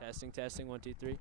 Testing, testing, 1, 2, 3.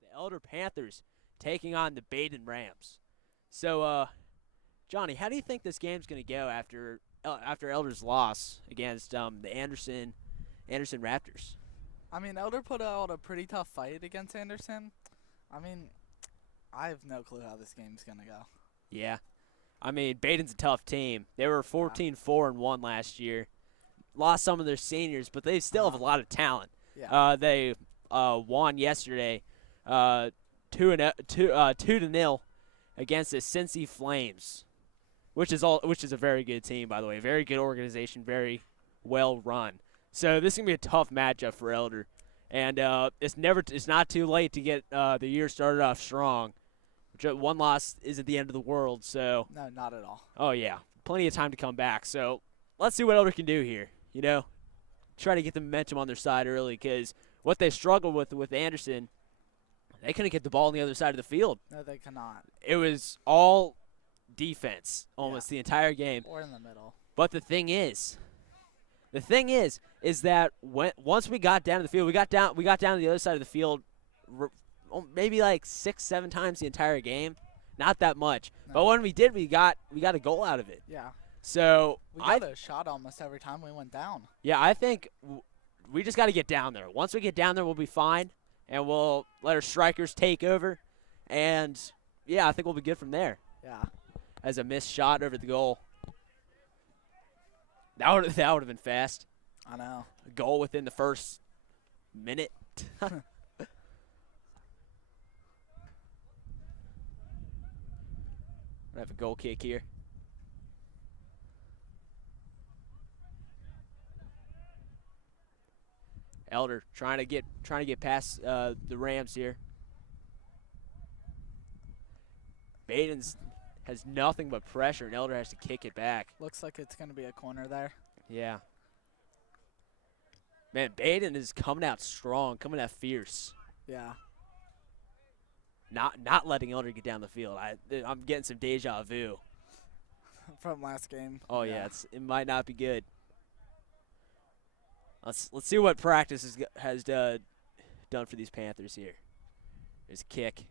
The Elder Panthers taking on the Badin Rams. So, Johnny, how do you think this game's going to go after Elder's loss against the Anderson Raptors? I mean, Elder put out a pretty tough fight against Anderson. I mean, I have no clue how this game's going to go. Yeah. I mean, Badin's a tough team. They were 14-4-1 last year. Lost some of their seniors, but they still have a lot of talent. Yeah. They won yesterday 2-0 against the Cincy Flames, which is a very good team, by the way. Very good organization, very well run. So this is gonna be a tough matchup for Elder, and it's not too late to get the year started off strong. One loss isn't the end of the world. So No, not at all. oh yeah, plenty of time to come back. So let's see what Elder can do here. You know, try to get the momentum on their side early, because what they struggled with Anderson, they couldn't get the ball on the other side of the field. No, they cannot. It was all defense almost the entire game. Or in the middle. But the thing is that once we got down to the field, we got down to the other side of the field maybe like 6-7 times the entire game. Not that much. No. But when we did, we got a goal out of it. Yeah. So we got a shot almost every time we went down. Yeah, I think we just got to get down there. Once we get down there, we'll be fine. and we'll let our strikers take over. And, yeah, I think we'll be good from there. Yeah. As a missed shot over the goal. That would have been fast. I know. A goal within the first minute. I have a goal kick here. Elder trying to get past the Rams here. Badin's has nothing but pressure, and Elder has to kick it back. Looks like it's going to be a corner there. Yeah. Man, Badin is coming out strong, coming out fierce. Yeah. Not letting Elder get down the field. I'm getting some deja vu. From last game. Oh yeah, it might not be good. Let's see what practice has done for these Panthers here. There's a kick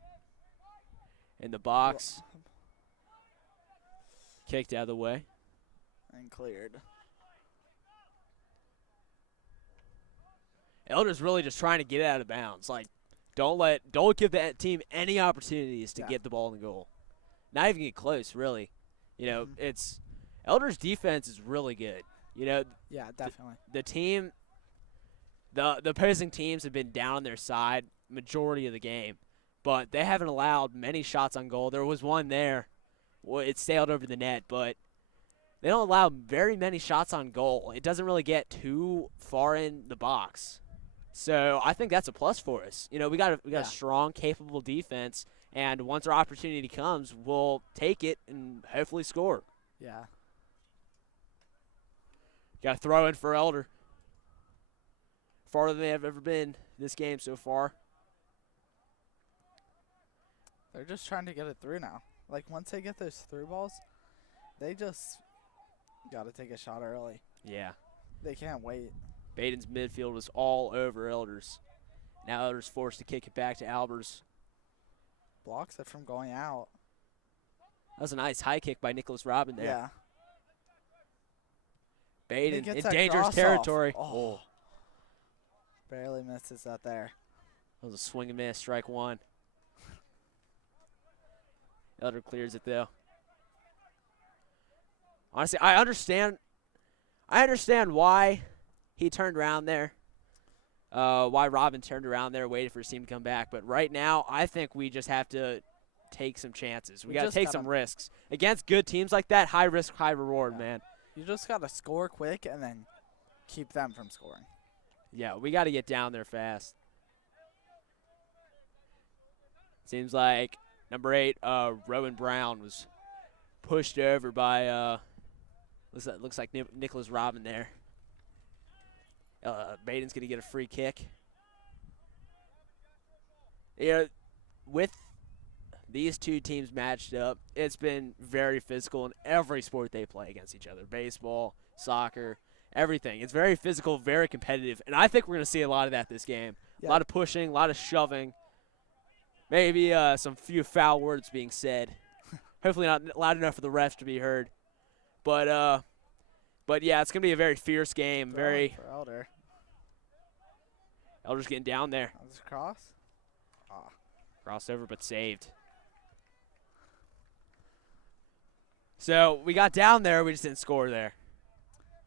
in the box. Kicked out of the way. And cleared. Elder's really just trying to get it out of bounds. Like, don't give that team any opportunities to get the ball in the goal. Not even get close, really. You know, it's Elder's defense is really good. You know, yeah, definitely. The opposing teams have been down on their side majority of the game, but they haven't allowed many shots on goal. There was one there. Well, it sailed over the net, but they don't allow very many shots on goal. It doesn't really get too far in the box. So I think that's a plus for us. You know, we got a strong, capable defense, and once our opportunity comes, we'll take it and hopefully score. Yeah. Got to throw in for Elder. Farther than they have ever been this game so far. They're just trying to get it through now. Like, once they get those through balls, they just got to take a shot early. Yeah. They can't wait. Badin's midfield was all over Elder's. Now Elder's forced to kick it back to Albers. Blocks it from going out. That was a nice high kick by Nicholas Robin there. Yeah. Badin in dangerous territory. Oh. Barely misses that there. That was a swing and miss, strike one. Elder clears it though. Honestly, I understand why he turned around there. Why Robin turned around there, waited for his team to come back. But right now, I think we just have to take some chances. We got to take some risks. Against good teams like that, high risk, high reward, man. You just got to score quick and then keep them from scoring. Yeah, we got to get down there fast. Seems like number 8, Rowan Brown, was pushed over by, looks like Nicholas Robin there. Badin's going to get a free kick. Yeah, with these two teams matched up, it's been very physical in every sport they play against each other. Baseball, soccer, everything. It's very physical, very competitive, and I think we're going to see a lot of that this game. Yeah. A lot of pushing, a lot of shoving. Maybe some few foul words being said. Hopefully not loud enough for the refs to be heard. But yeah, it's going to be a very fierce game. For Elder. Elder's getting down there. That was a cross? Crossed over, but saved. So we got down there. We just didn't score there.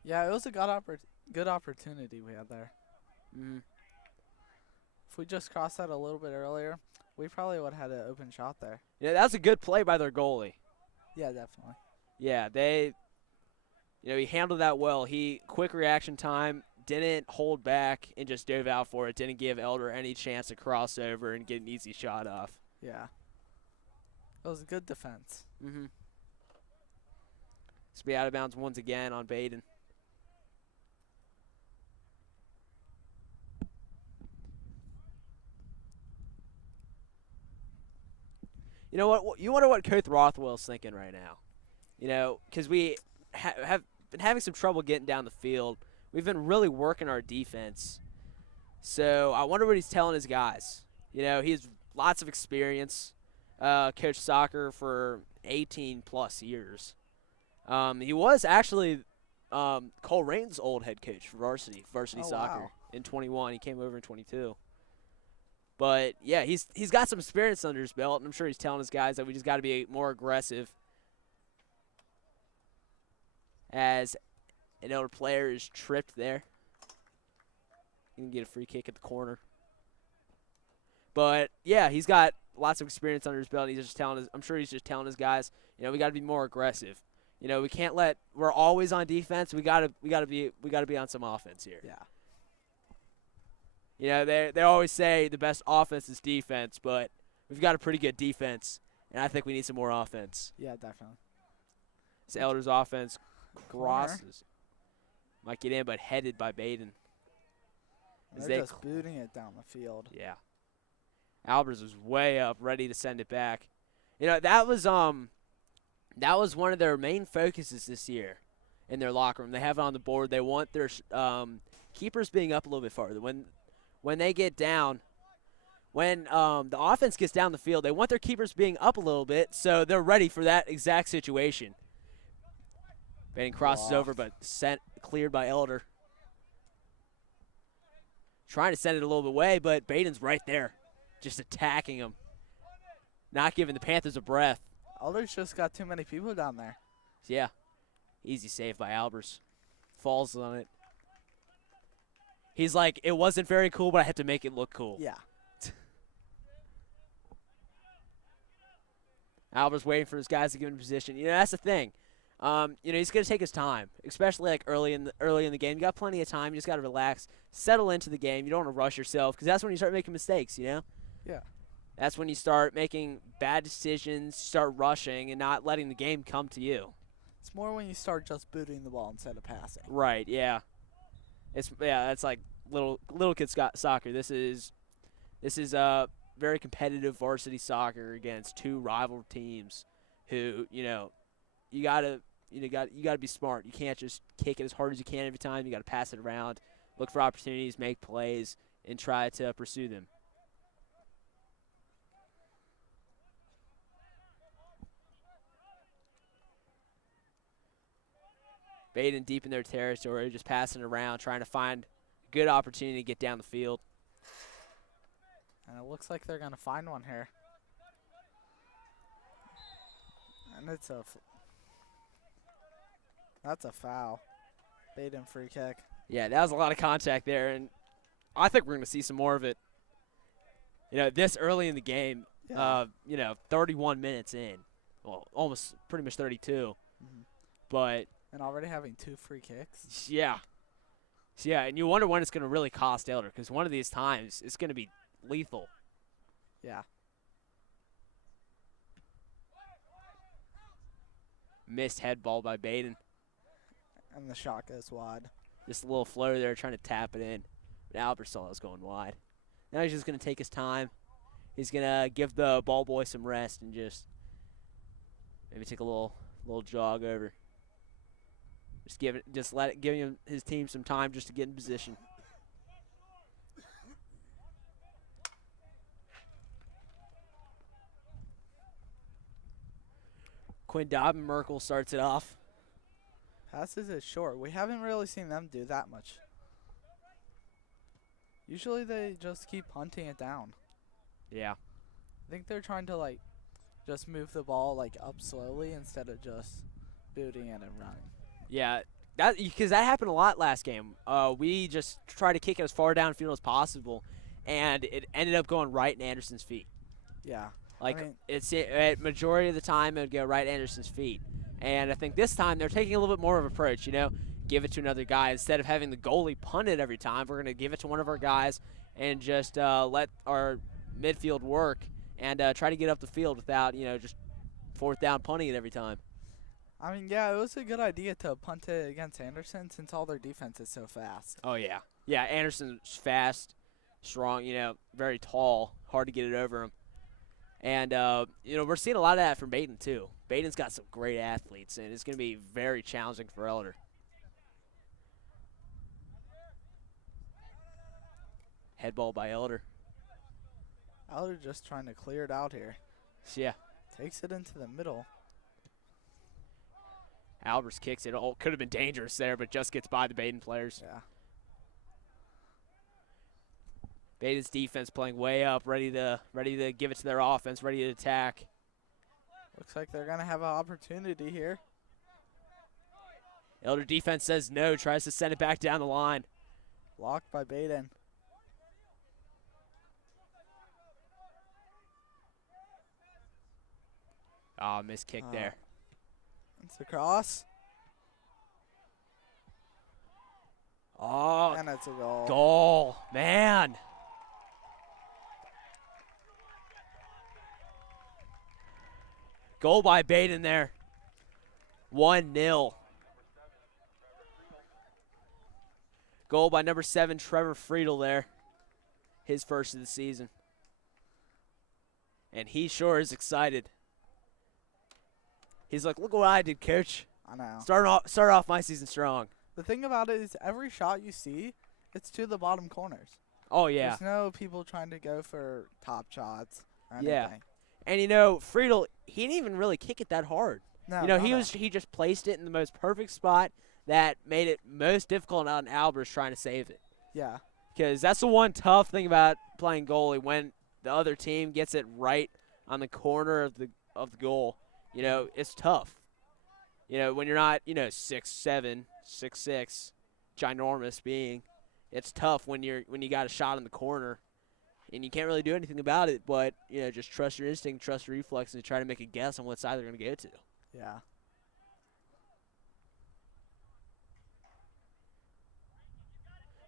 Yeah, it was a good opportunity we had there. Mm-hmm. If we just crossed that a little bit earlier, we probably would have had an open shot there. Yeah, that was a good play by their goalie. Yeah, definitely. Yeah, he handled that well. Quick reaction time, didn't hold back, and just dove out for it. Didn't give Elder any chance to cross over and get an easy shot off. Yeah. It was a good defense. Mm-hmm. Let's be out of bounds once again on Badin. You know what? You wonder what Coach Rothwell's thinking right now. You know, because we have been having some trouble getting down the field. We've been really working our defense. So I wonder what he's telling his guys. You know, he has lots of experience, coached soccer for 18-plus years. He was actually Cole Rain's old head coach for varsity soccer in 21. He came over in 22. But yeah, he's got some experience under his belt, and I'm sure he's telling his guys that we just got to be more aggressive. As an Elder player is tripped there. He can get a free kick at the corner. But yeah, he's got lots of experience under his belt. And he's just telling I'm sure he's just telling his guys, we got to be more aggressive. We can't we're always on defense. We got to be on some offense here. Yeah. They always say the best offense is defense, but we've got a pretty good defense, and I think we need some more offense. Yeah, definitely. It's Elder's offense Corner. crosses. Might get in, but headed by Badin. They're just booting it down the field. Yeah. Albers was way up, ready to send it back. That was one of their main focuses this year in their locker room. They have it on the board. They want their keepers being up a little bit farther. When they get down, when the offense gets down the field, they want their keepers being up a little bit, so they're ready for that exact situation. Badin crosses over, but cleared by Elder. Trying to send it a little bit away, but Badin's right there, just attacking him. Not giving the Panthers a breath. Elder's just got too many people down there. Yeah. Easy save by Albers. Falls on it. He's like, it wasn't very cool, but I had to make it look cool. Yeah. Albers waiting for his guys to give him position. That's the thing. He's going to take his time, especially like early in the game. You got plenty of time. You just got to relax, settle into the game. You don't want to rush yourself because that's when you start making mistakes. Yeah. That's when you start making bad decisions, start rushing, and not letting the game come to you. It's more when you start just booting the ball instead of passing. Right. Yeah. That's like little kid soccer. This is very competitive varsity soccer against two rival teams, who you gotta be smart. You can't just kick it as hard as you can every time. You gotta pass it around, look for opportunities, make plays, and try to pursue them. Badin deep in their territory, just passing around, trying to find a good opportunity to get down the field. And it looks like they're going to find one here. And that's a foul. Badin free kick. Yeah, that was a lot of contact there, and I think we're going to see some more of it. This early in the game, Yeah. 31 minutes in. Well, almost pretty much 32. Mhm. But And already having 2 free kicks. yeah, and you wonder when it's going to really cost Elder, because one of these times it's going to be lethal. Yeah. Missed head ball by Badin. And the shot goes wide. Just a little floater there trying to tap it in. But Albert saw it was going wide. Now he's just going to take his time. He's going to give the ball boy some rest and just maybe take a little jog over. Giving his team some time just to get in position. Quinn Merkel starts it off. Passes it short. We haven't really seen them do that much. Usually they just keep punting it down. Yeah. I think they're trying to just move the ball up slowly instead of just booting it and running. Yeah, because that happened a lot last game. We just tried to kick it as far downfield as possible, and it ended up going right in Anderson's feet. Yeah. It's majority of the time it would go right at Anderson's feet. And I think this time they're taking a little bit more of an approach, give it to another guy. Instead of having the goalie punt it every time, we're going to give it to one of our guys and just let our midfield work and try to get up the field without, just fourth down punting it every time. Yeah, it was a good idea to punt it against Anderson since all their defense is so fast. Oh, yeah. Yeah, Anderson's fast, strong, very tall, hard to get it over him. And, we're seeing a lot of that from Badin, too. Badin's got some great athletes, and it's going to be very challenging for Elder. Head ball by Elder. Elder just trying to clear it out here. Yeah. Takes it into the middle. Albers kicks it. Oh, could have been dangerous there, but just gets by the Badin players. Yeah. Badin's defense playing way up, ready to give it to their offense, ready to attack. Looks like they're going to have an opportunity here. Elder defense says no, tries to send it back down the line. Blocked by Badin. Oh, missed kick there. It's a cross. Oh, And it's a goal. goal, man. Goal by Badin there. 1-0. Goal by number 7, Trevor Friedel there. His first of the season. And he sure is excited. He's like, look what I did, coach. I know. Start off my season strong. The thing about it is every shot you see, it's to the bottom corners. Oh, yeah. There's no people trying to go for top shots or anything. Yeah. And, you know, Friedel, he didn't even really kick it that hard. No, You know, not he just placed it in the most perfect spot that made it most difficult on Albers trying to save it. Yeah. Because that's the one tough thing about playing goalie, when the other team gets it right on the corner of the goal. You know, it's tough. You know, when you're not, 6'7", 6'6", ginormous being, it's tough when you got a shot in the corner, and you can't really do anything about it. But just trust your instinct, trust your reflex, and try to make a guess on what side they're going to go to. Yeah.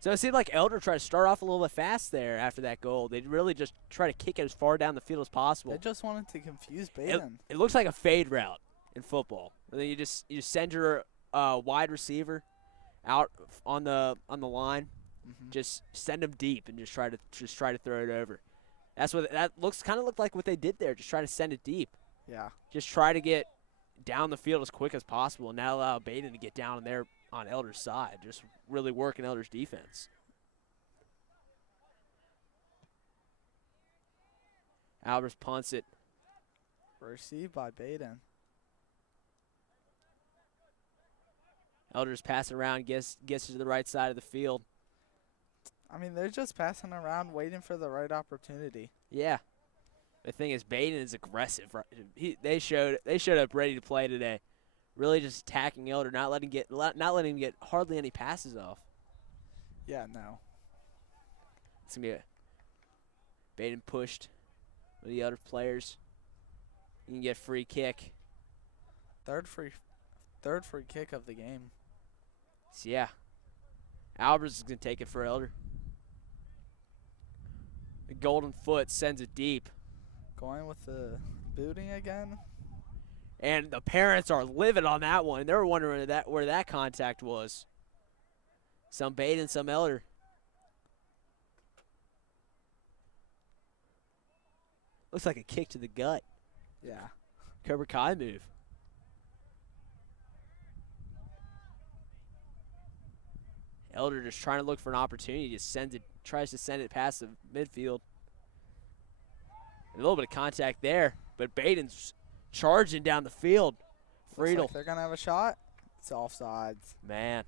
So it seemed like Elder tried to start off a little bit fast there after that goal. They really just try to kick it as far down the field as possible. They just wanted to confuse Badin. It looks like a fade route in football. And then you just send your wide receiver out on the line, just send them deep and just try to throw it over. That looked like what they did there. Just try to send it deep. Yeah. Just try to get down the field as quick as possible, and not allow Badin to get down in there on Elder's side. Just really working Elder's defense. Albers punts it. Received by Badin. Elder's passing around, gets to the right side of the field. I mean, they're just passing around, waiting for the right opportunity. Yeah. The thing is, Badin is aggressive. They showed up ready to play today. Really just attacking Elder, not letting him get hardly any passes off. Yeah, no. It's gonna be Badin pushed with the other players. You can get free kick. Third free kick of the game. So yeah, Albers is gonna take it for Elder. The golden foot sends it deep. Going with the booting again. And the parents are livid on that one. They were wondering where that contact was. Some Badin, some Elder. Looks like a kick to the gut. Yeah. Cobra Kai move. Elder just trying to look for an opportunity. Tries to send it past the midfield. A little bit of contact there, but Badin's charging down the field. Friedel. Looks like they're going to have a shot. It's offsides. Man.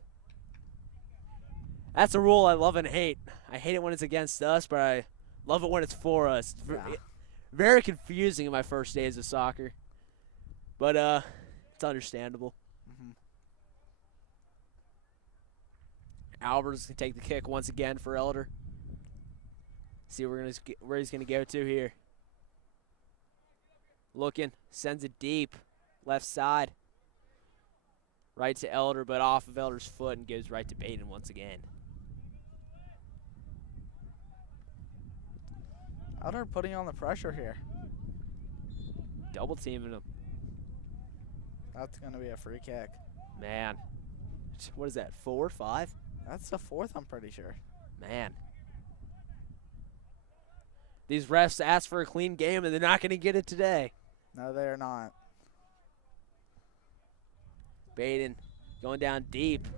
That's a rule I love and hate. I hate it when it's against us, but I love it when it's for us. It's very confusing in my first days of soccer. But it's understandable. Albers can take the kick once again for Elder. See where he's going to go to here. Looking, sends it deep, left side. Right to Elder, but off of Elder's foot and goes right to Badin once again. Elder putting on the pressure here. Double teaming him. That's going to be a free kick. Man. What is that, 4, 5? That's the fourth, I'm pretty sure. Man. These refs ask for a clean game, and they're not going to get it today. No, they're not. Badin going down deep.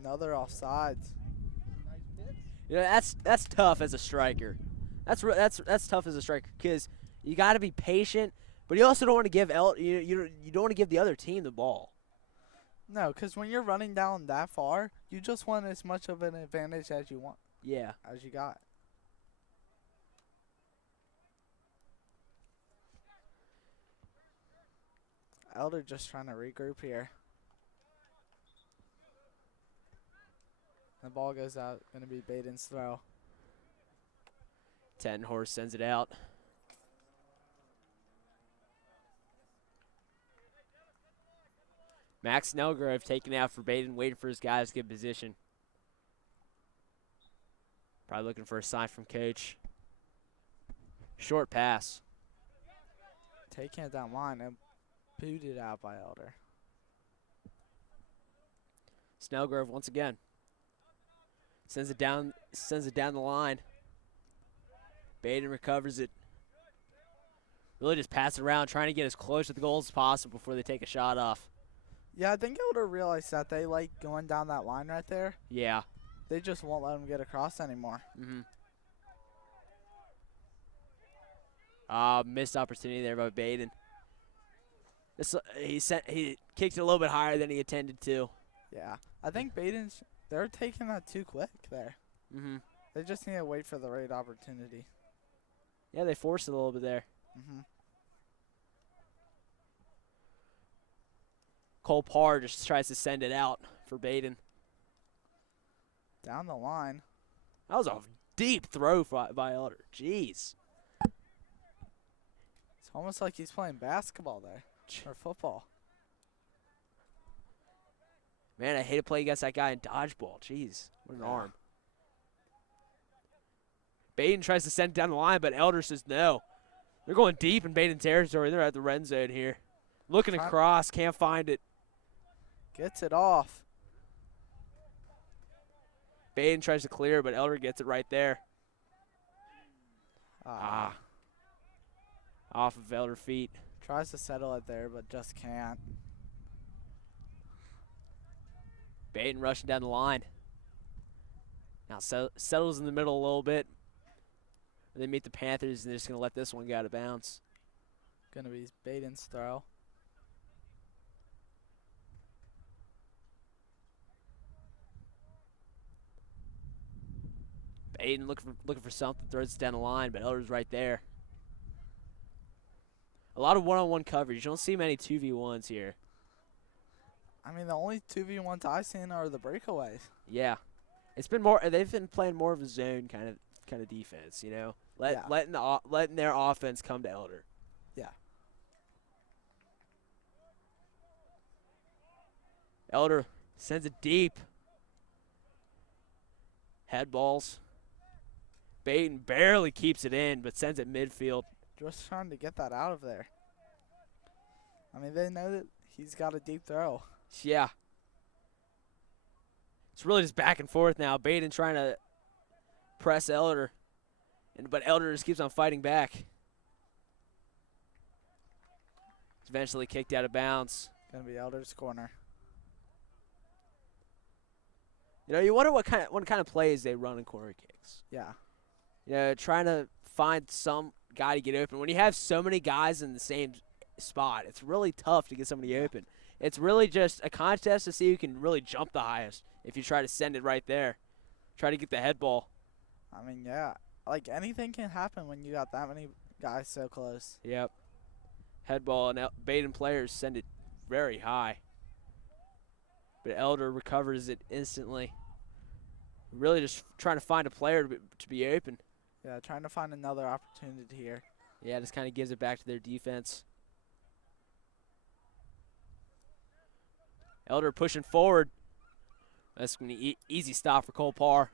Another offsides. You know, that's tough as a striker. That's tough as a striker because you got to be patient, but you also don't want to give you don't want to give the other team the ball. No, because when you're running down that far, you just want as much of an advantage as you want. Yeah. As you got. Elder just trying to regroup here. The ball goes out. Going to be Badin's throw. Tenhorse sends it out. Max Snellgrove taken out for Badin, waiting for his guys to get position. Probably looking for a sign from coach. Short pass. Taking it down line and booted out by Elder. Snellgrove once again. Sends it down the line. Badin recovers it. Really just pass it around, trying to get as close to the goal as possible before they take a shot off. Yeah, I think Elder realized that they like going down that line right there. Yeah. They just won't let him get across anymore. Missed opportunity there by Badin. He kicked it a little bit higher than he intended to. Yeah, I think they're taking that too quick there. They just need to wait for the right opportunity. Yeah, they forced it a little bit there. Cole Parr just tries to send it out for Badin. Down the line. That was a deep throw by Elder. Jeez. It's almost like he's playing basketball there. Or football. Man, I hate to play against that guy in dodgeball. Jeez, what an arm. Badin tries to send it down the line, but Elder says no. They're going deep in Badin territory. They're at the red zone here. Looking across, can't find it. Gets it off. Badin tries to clear, but Elder gets it right there. Off of Elder feet. Tries to settle it there, but just can't. Badin rushing down the line. Now settles in the middle a little bit. They meet the Panthers, and they're just going to let this one go out of bounds. Going to be Badin's throw. Badin looking for something, throws it down the line, but Elder's right there. A lot of one-on-one coverage. You don't see many 2v1s here. I mean, the only 2v1s I've seen are the breakaways. Yeah. It's been more. They've been playing more of a zone kind of defense, you know, letting their offense come to Elder. Yeah. Elder sends it deep. Head balls. Badin barely keeps it in, but sends it midfield. Just trying to get that out of there. I mean, they know that he's got a deep throw. Yeah. It's really just back and forth now. Badin trying to press Elder, but Elder just keeps on fighting back. It's eventually kicked out of bounds. Gonna be Elder's corner. You know, you wonder what kind of plays they run in corner kicks. Yeah. You know, trying to find some guy to get open. When you have so many guys in the same spot, it's really tough to get somebody open. It's really just a contest to see who can really jump the highest if you try to send it right there. Try to get the head ball. I mean, yeah. Like, anything can happen when you got that many guys so close. Yep. Head ball, and Badin players send it very high. But Elder recovers it instantly. Really just trying to find a player to be open. Yeah, trying to find another opportunity here. Yeah, just kind of gives it back to their defense. Elder pushing forward. That's going to be easy stop for Cole Parr.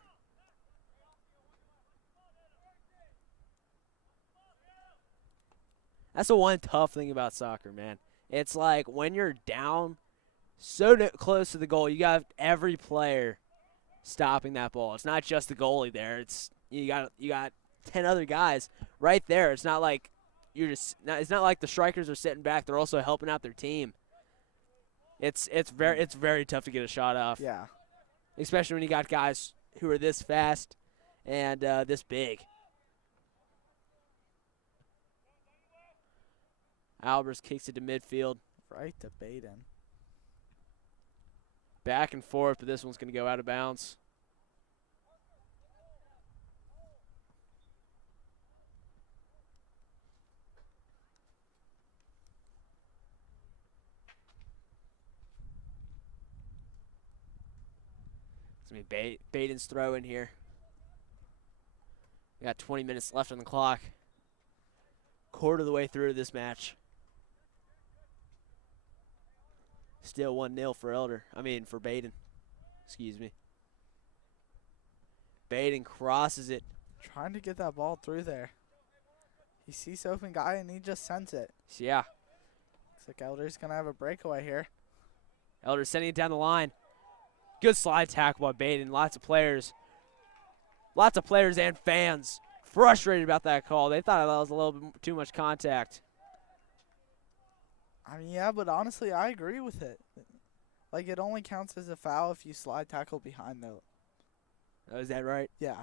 That's the one tough thing about soccer, man. It's like when you're down so close to the goal, you got every player stopping that ball. It's not just the goalie there. It's you got 10 other guys right there. It's not like it's not like the strikers are sitting back. They're also helping out their team. It's very tough to get a shot off. Yeah. Especially when you got guys who are this fast and this big. Albers kicks it to midfield. Right to Badin. Back and forth, but this one's going to go out of bounds. It's going to be Badin's throw in here. We got 20 minutes left on the clock. Quarter of the way through this match. Still 1-0 for Badin. Excuse me. Badin crosses it. Trying to get that ball through there. He sees the open guy and he just sends it. Yeah. Looks like Elder's going to have a breakaway here. Elder sending it down the line. Good slide tackle by Badin. Lots of players and fans frustrated about that call. They thought that was a little bit too much contact. I mean, yeah, but honestly, I agree with it. Like, it only counts as a foul if you slide tackle behind the. Oh, is that right? Yeah.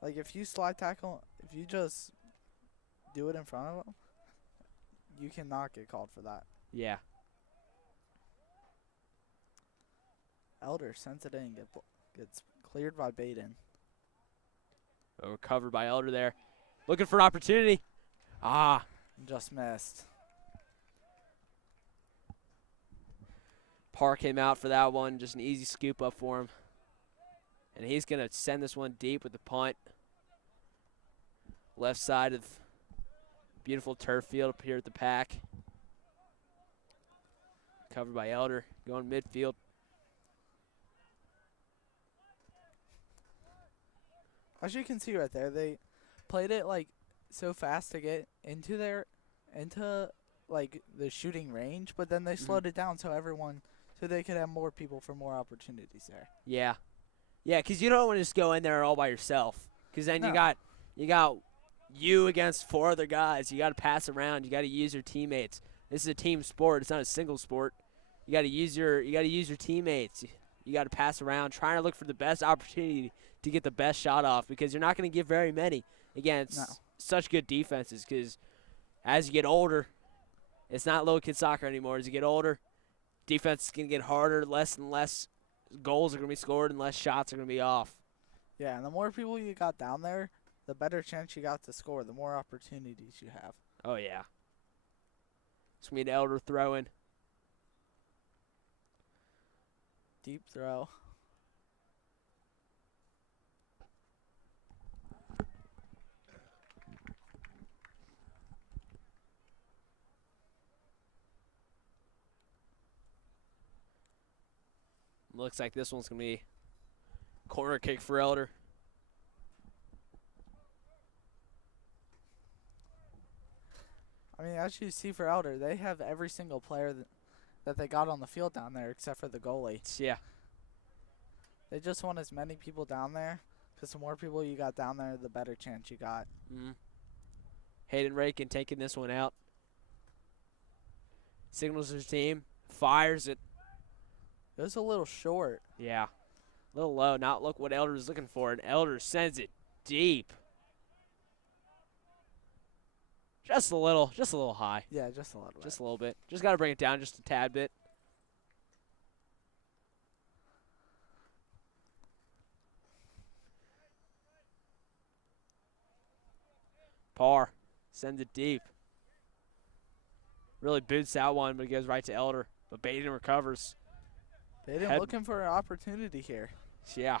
Like, if you slide tackle, if you just do it in front of them, you cannot get called for that. Yeah. Elder sends it in, gets cleared by Badin. Recovered by Elder there. Looking for an opportunity. Just missed. Parr came out for that one. Just an easy scoop up for him. And he's going to send this one deep with the punt. Left side of beautiful turf field up here at the pack. Covered by Elder. Going midfield. As you can see right there, they played it like so fast to get into like the shooting range, but then they slowed it down so they could have more people for more opportunities there. Yeah. Yeah, because you don't want to just go in there all by yourself. Because then you got you against 4 other guys. You got to pass around. You got to use your teammates. This is a team sport. It's not a single sport. You got to use your teammates. You got to pass around, trying to look for the best opportunity to get the best shot off, because you're not going to give very many against such good defenses. Because as you get older, it's not little kid soccer anymore. As you get older, defense is going to get harder. Less and less goals are going to be scored and less shots are going to be off. Yeah, and the more people you got down there, the better chance you got to score, the more opportunities you have. Oh, yeah. It's going to be an Elder throw in. Deep throw. Looks like this one's going to be corner kick for Elder. I mean, as you see for Elder, they have every single player that they got on the field down there except for the goalie. Yeah. They just want as many people down there, because the more people you got down there, the better chance you got. Hayden Rakin taking this one out. Signals his team. Fires it. It was a little short. Yeah. A little low. Not look what Elder was looking for. And Elder sends it deep. Just a little high. Yeah, just a little bit. Just a little bit. Just got to bring it down just a tad bit. Parr sends it deep. Really boots that one, but it goes right to Elder. But Badin recovers. Badin looking for an opportunity here. Yeah.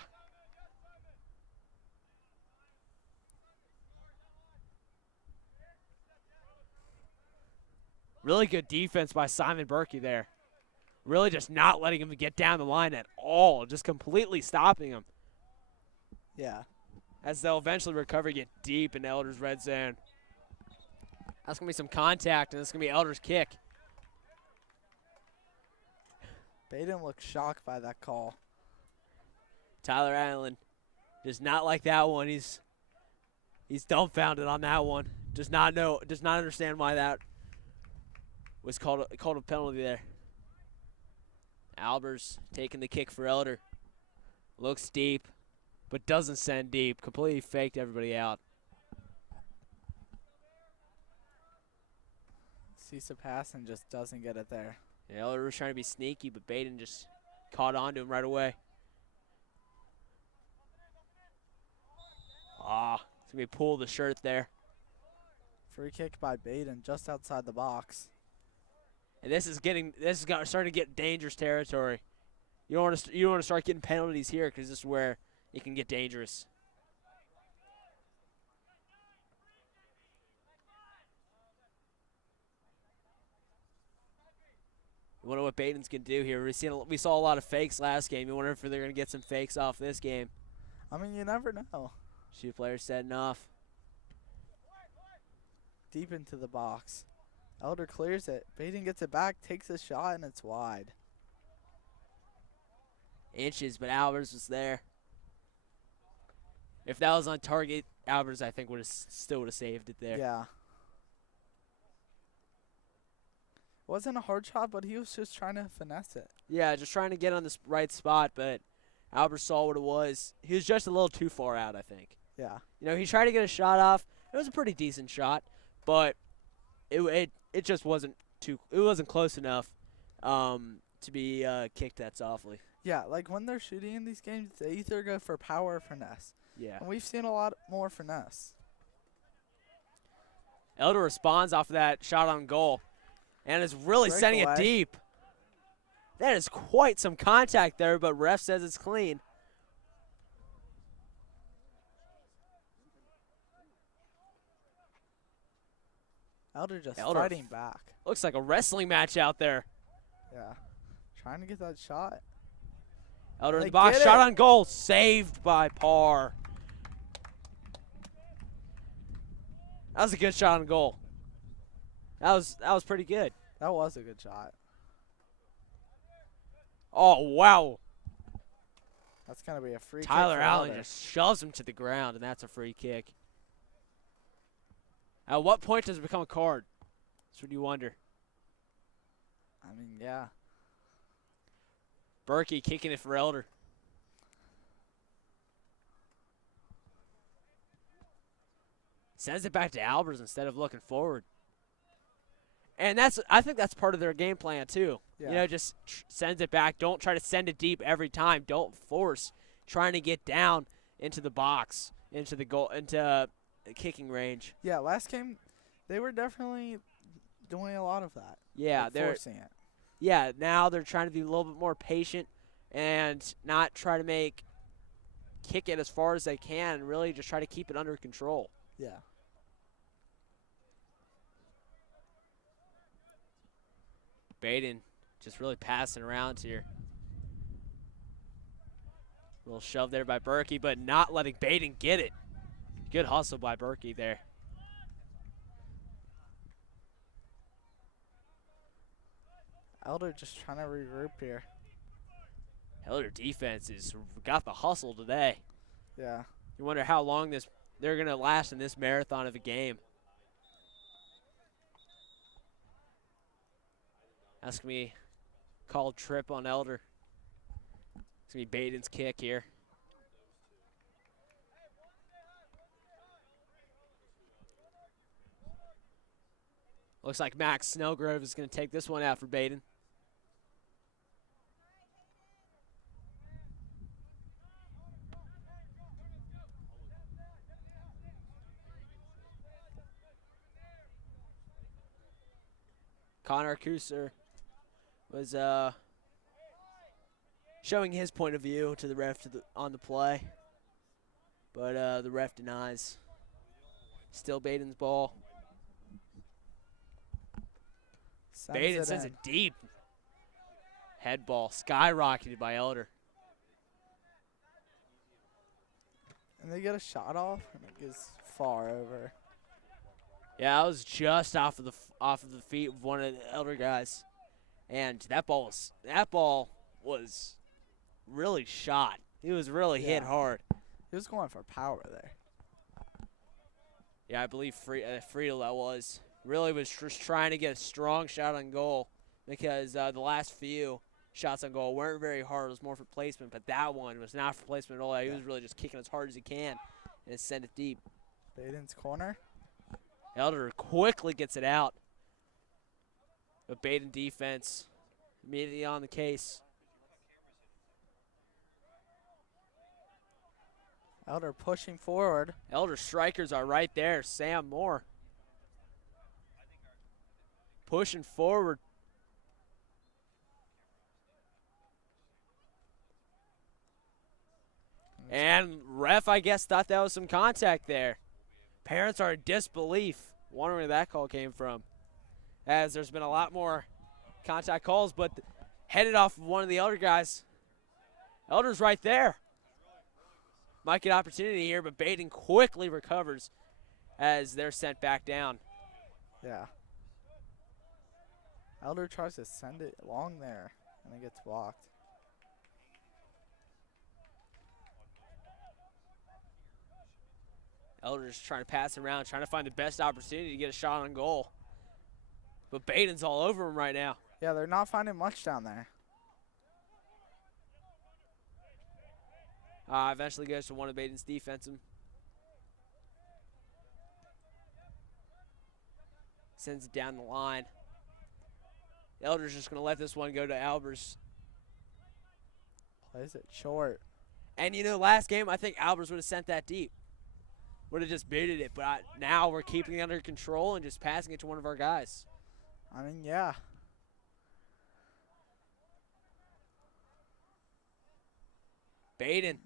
Really good defense by Simon Berkey there. Really just not letting him get down the line at all. Just completely stopping him. Yeah. As they'll eventually recover, get deep in Elder's red zone. That's going to be some contact, and it's going to be Elder's kick. Badin looks shocked by that call. Tyler Allen does not like that one. He's dumbfounded on that one. Does not understand why that was called a penalty there. Albers taking the kick for Elder. Looks deep, but doesn't send deep. Completely faked everybody out. Sees the pass and just doesn't get it there. Yeah, Elder was trying to be sneaky, but Badin just caught on to him right away. It's going to be a pull of the shirt there. Free kick by Badin just outside the box. And this is starting to get dangerous territory. You don't want to start getting penalties here because this is where it can get dangerous. You wonder what Badin's going to do here. We saw a lot of fakes last game. You wonder if they're going to get some fakes off this game. I mean, you never know. Two players setting off. Deep into the box. Elder clears it. Badin gets it back, takes a shot, and it's wide. Inches, but Albers was there. If that was on target, Albers, I think, still would have saved it there. Yeah. Wasn't a hard shot, but he was just trying to finesse it. Yeah, just trying to get on this right spot, but Albers saw what it was. He was just a little too far out, I think. Yeah. You know, he tried to get a shot off. It was a pretty decent shot, but it just wasn't close enough to be kicked that softly. Yeah, like when they're shooting in these games, they either go for power or finesse. Yeah. And we've seen a lot more finesse. Elder responds off of that shot on goal and is really sending it deep. That is quite some contact there, but ref says it's clean. Elder fighting back. Looks like a wrestling match out there. Yeah. Trying to get that shot. Elder in the box, shot on goal, saved by Parr. That was a good shot on goal. That was pretty good. That was a good shot. Oh, wow. That's going to be a free kick. Tyler Allen just shoves him to the ground, and that's a free kick. At what point does it become a card? That's what you wonder. I mean, yeah. Berkey kicking it for Elder. Sends it back to Albers instead of looking forward. And I think that's part of their game plan too. Yeah. You know, just sends it back. Don't try to send it deep every time. Don't force trying to get down into the box, into the goal, into kicking range. Yeah, last game they were definitely doing a lot of that. Yeah, they're forcing it. Yeah, now they're trying to be a little bit more patient and not try to kick it as far as they can and really just try to keep it under control. Yeah. Badin just really passing around here. A little shove there by Berkey, but not letting Badin get it. Good hustle by Berkey there. Elder just trying to regroup here. Elder defense has got the hustle today. Yeah. You wonder how long they're going to last in this marathon of a game. That's going to be called trip on Elder. It's going to be Badin's kick here. Looks like Max Snellgrove is going to take this one out for Badin. Connor Kuser was showing his point of view to the ref on the play, but the ref denies. Still Badin's ball. Badin sends it deep. Head ball skyrocketed by Elder. And they get a shot off, and it goes far over. Yeah, I was just off of the feet of one of the Elder guys, and that ball was really shot. He was really hit hard. He was going for power there. Yeah, I believe Friedel that was. Really was just trying to get a strong shot on goal because the last few shots on goal weren't very hard. It was more for placement, but that one was not for placement at all. He was really just kicking as hard as he can and send it deep. Badin's corner. Elder quickly gets it out. But Badin defense immediately on the case. Elder pushing forward. Elder strikers are right there. Sam Moore pushing forward. And ref, I guess, thought that was some contact there. Parents are in disbelief, wondering where that call came from, as there's been a lot more contact calls, but headed off of one of the Elder guys. Elder's right there. Might get opportunity here, but Badin quickly recovers as they're sent back down. Yeah. Elder tries to send it long there, and it gets blocked. Elder's trying to pass around, trying to find the best opportunity to get a shot on goal. But Badin's all over him right now. Yeah, they're not finding much down there. Eventually goes to one of Badin's defensemen. Sends it down the line. Elder's just going to let this one go to Albers. Plays it short. And, you know, last game, I think Albers would have sent that deep. Would have just baited it. But now we're keeping it under control and just passing it to one of our guys. I mean, yeah. Badin.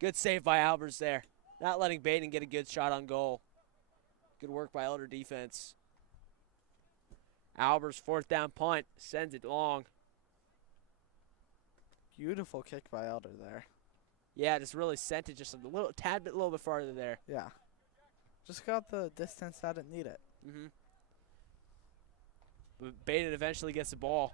Good save by Albers there. Not letting Badin get a good shot on goal. Good work by Elder defense. Albers, fourth down punt, sends it long. Beautiful kick by Elder there. Yeah, just really sent it just a little bit farther there. Yeah. Just got the distance that it needed. But Badin eventually gets the ball.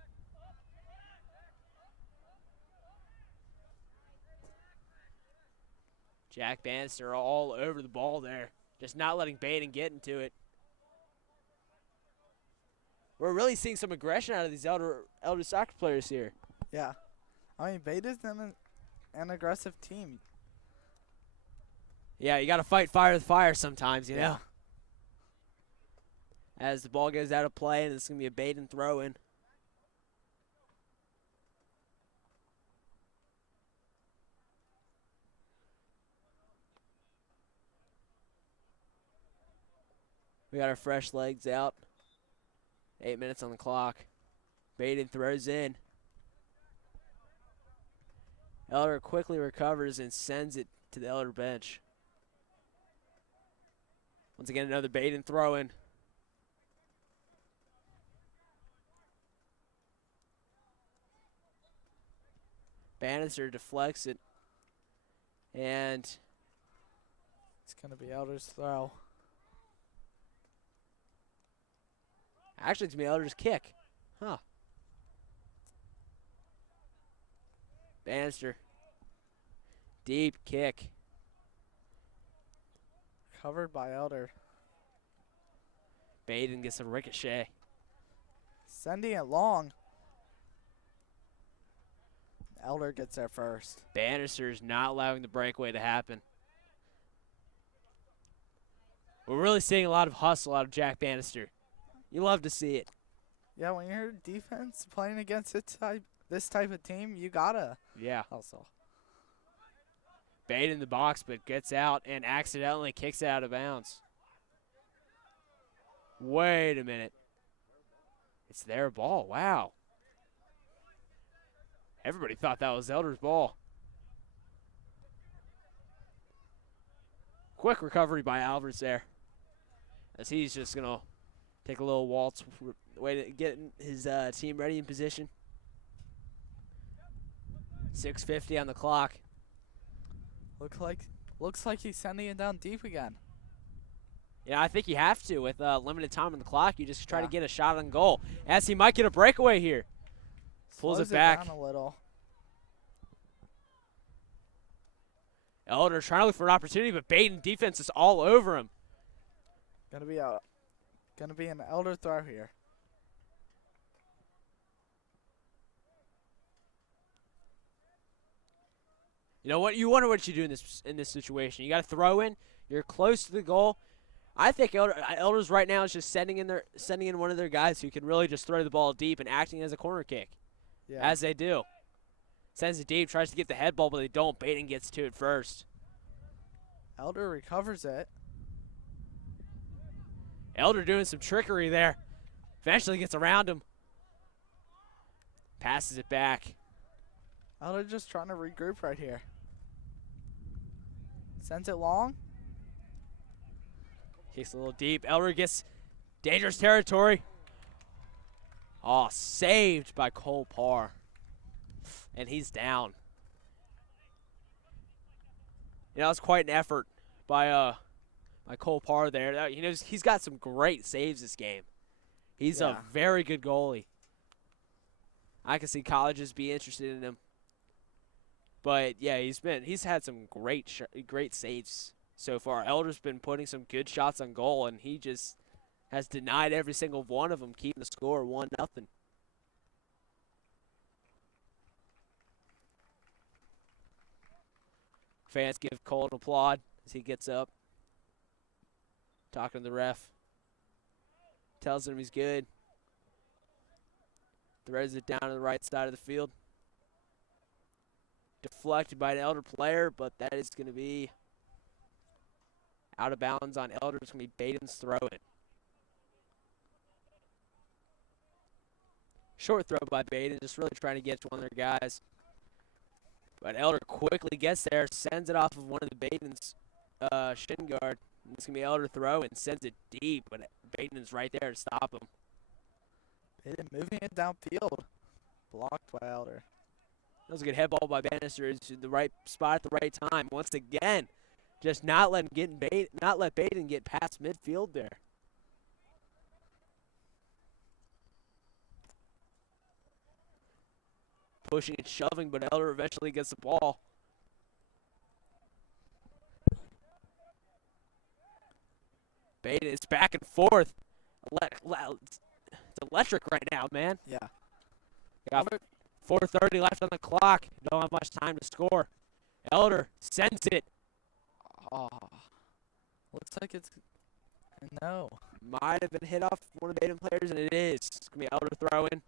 Jack Bannister all over the ball there. Just not letting Badin get into it. We're really seeing some aggression out of these elder soccer players here. Yeah. I mean, Beta's an aggressive team. Yeah, you got to fight fire with fire sometimes, you know. As the ball goes out of play, and it's going to be a Badin throw-in. We got our fresh legs out. 8 minutes on the clock. Badin throws in. Elder quickly recovers and sends it to the Elder bench. Once again, another Badin throw-in. Bannister deflects it. And it's going to be Elder's throw. Actually, it's going to be Elder's kick. Huh. Bannister. Deep kick. Covered by Elder. Badin gets a ricochet. Sending it long. Elder gets there first. Bannister's not allowing the breakaway to happen. We're really seeing a lot of hustle out of Jack Bannister. You love to see it. Yeah, when you're defense playing against this type of team, you gotta. Yeah. Also. Badin in the box, but gets out and accidentally kicks it out of bounds. Wait a minute. It's their ball. Wow. Everybody thought that was Elder's ball. Quick recovery by Albers there. As he's just going to take a little waltz, way to get his team ready in position. 6:50 on the clock. Looks like he's sending it down deep again. Yeah, I think you have to. With limited time on the clock, you just try to get a shot on goal. As he might get a breakaway here. Pulls it back. Down a little. Elder trying to look for an opportunity, but Badin defense is all over him. Gonna be an Elder throw here. You know what? You wonder what you do in this situation. You got to throw in. You're close to the goal. I think Elder's right now is just sending in one of their guys who can really just throw the ball deep and acting as a corner kick, as they do. Sends it deep, tries to get the head ball, but they don't. Badin gets to it first. Elder recovers it. Elder doing some trickery there. Eventually gets around him. Passes it back. Elder just trying to regroup right here. Sends it long. Kicks a little deep. Elder gets dangerous territory. Oh, saved by Cole Parr. And he's down. You know, it's quite an effort by Cole Parr there. You know, he's got some great saves this game. He's a very good goalie. I can see colleges be interested in him. But yeah, he's had some great saves so far. Elder's been putting some good shots on goal, and he just has denied every single one of them, keeping the score 1-0. Fans give Cole an applaud as he gets up, talking to the ref. Tells him he's good. Threads it down to the right side of the field. Deflected by an Elder player, but that is going to be out of bounds on Elder. It's going to be Badin's throw it. Short throw by Badin, just really trying to get to one of their guys. But Elder quickly gets there, sends it off of one of the Badin's shin guard. It's going to be Elder throw and sends it deep, but Badin is right there to stop him. Badin moving it downfield. Blocked by Elder. That was a good head ball by Bannister to the right spot at the right time. Once again, just not let Badin get past midfield there. Pushing and shoving, but Elder eventually gets the ball. Badin is back and forth. It's electric right now, man. Yeah. Got 4:30 left on the clock. Don't have much time to score. Elder sends it. Oh. Looks like it's no. Might have been hit off one of the Badin players, and it is. It's going to be Elder throwing.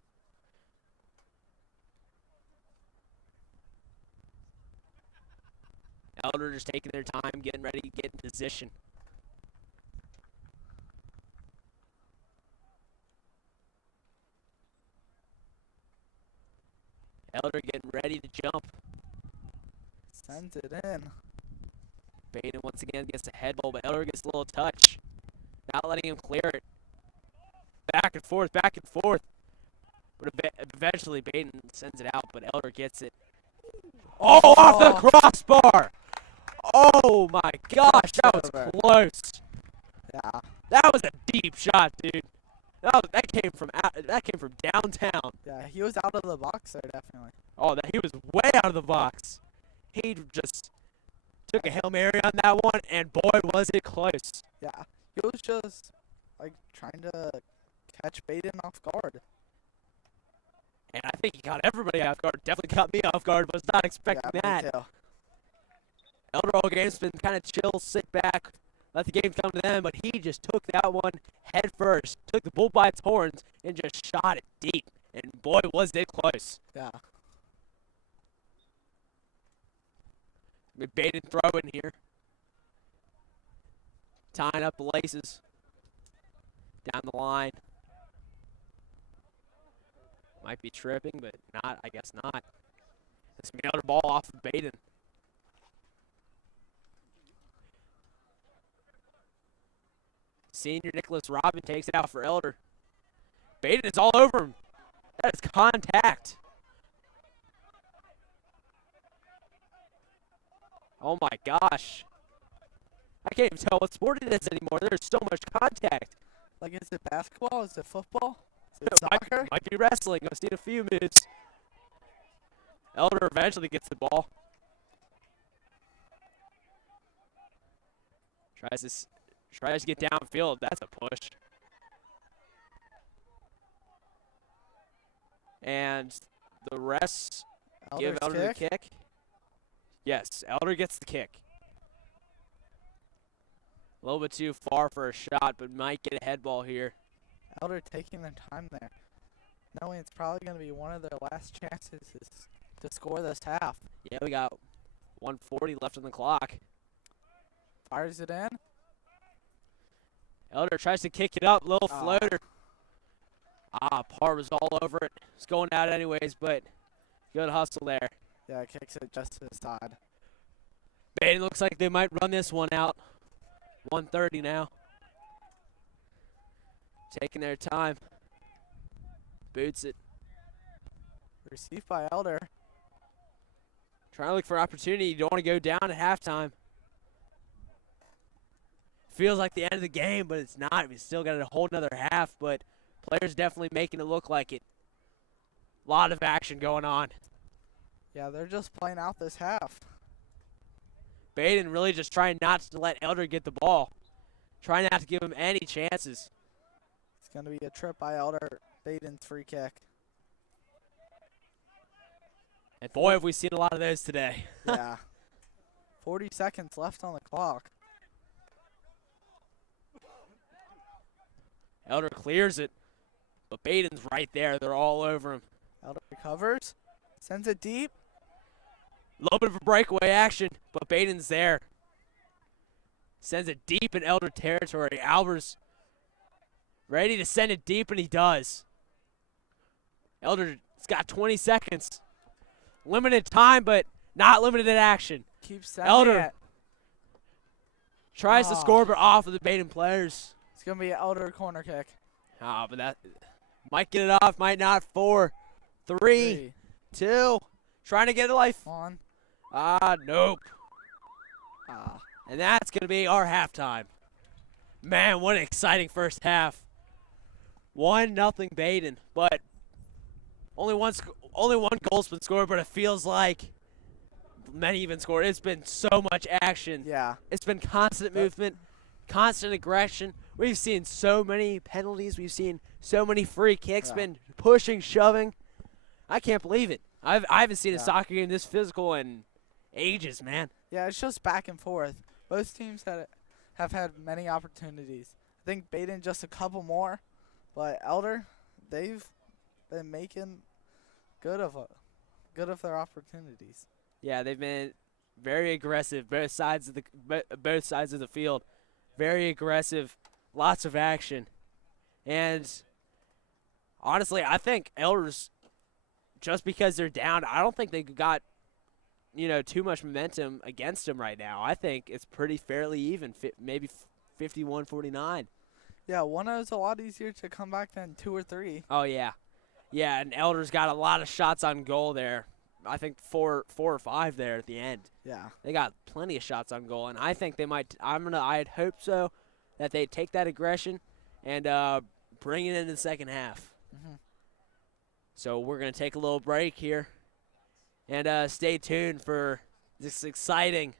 Elder just taking their time, getting ready, getting in position. Elder getting ready to jump. Sends it in. Badin once again gets a head ball, but Elder gets a little touch. Not letting him clear it. Back and forth, back and forth. But eventually Badin sends it out, but Elder gets it. Oh, off the crossbar! Oh my gosh, that was close. Yeah. That was a deep shot, dude. That came from downtown. Yeah, he was out of the box there, definitely. Oh, he was way out of the box. He just took a Hail Mary on that one, and boy, was it close. Yeah, he was just like trying to catch Badin off guard. And I think he caught everybody off guard. Definitely caught me off guard. Was not expecting that. Me too. Elder all game's been kind of chill, sit back, let the game come to them, but he just took that one head first, took the bull by its horns, and just shot it deep. And boy, was it close. Yeah. Badin throw in here. Tying up the laces. Down the line. Might be tripping, but not. I guess not. This another ball off of Badin. Senior Nicholas Robin takes it out for Elder. Badin is all over him. That is contact. Oh my gosh. I can't even tell what sport it is anymore. There's so much contact. Like, is it basketball? Is it football? Is it soccer? Might be wrestling. I've seen a few moves. Elder eventually gets the ball. Tries to get downfield. That's a push. And the refs give Elder the kick. Yes, Elder gets the kick. A little bit too far for a shot, but might get a head ball here. Elder taking their time there, knowing it's probably going to be one of their last chances to score this half. Yeah, we got 1:40 left on the clock. Fires it in. Elder tries to kick it up, little floater. Parr was all over it. It's going out anyways, but good hustle there. Yeah, kicks it just to the side. Badin looks like they might run this one out. 1:30 now. Taking their time. Boots it. Received by Elder. Trying to look for opportunity. You don't want to go down at halftime. Feels like the end of the game, but it's not. We still got a whole another half, but players definitely making it look like it. A lot of action going on. Yeah, they're just playing out this half. Badin really just trying not to let Elder get the ball. Trying not to give him any chances. It's going to be a trip by Elder. Badin's free kick. And boy, have we seen a lot of those today. Yeah. 40 seconds left on the clock. Elder clears it, but Badin's right there. They're all over him. Elder recovers. Sends it deep. A little bit of a breakaway action, but Badin's there. Sends it deep in Elder territory. Albers ready to send it deep, and he does. Elder's got 20 seconds. Limited time, but not limited action. Keeps sending Elder it. tries to score, but off of the Badin players. It's going to be an Elder corner kick. But that might get it off, might not. 4, 3, 2. Trying to get it life. 1. Nope. Ah. And that's going to be our halftime. Man, what an exciting first half. 1-0 Badin, but only one goal's been scored, but it feels like many even scored. It's been so much action. Yeah. It's been constant movement, constant aggression. We've seen so many penalties. We've seen so many free kicks, been pushing, shoving. I can't believe it. I haven't seen a soccer game this physical in ages, man. Yeah, it's just back and forth. Both teams have had many opportunities. I think Badin just a couple more, but Elder, they've been making good of their opportunities. Yeah, they've been very aggressive, both sides of the field. Very aggressive, lots of action. And honestly, I think Elder's, just because they're down, I don't think they got, too much momentum against them right now. I think it's pretty fairly even, maybe 51-49. Yeah, 1-0 is a lot easier to come back than 2 or 3. Oh, yeah. Yeah, and Elder's got a lot of shots on goal there. I think four or five there at the end. Yeah. They got plenty of shots on goal, and I think they might. I'd hope so, that they take that aggression and bring it into the second half. Mm-hmm. So we're gonna take a little break here, and stay tuned for this exciting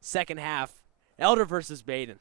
second half. Elder versus Badin.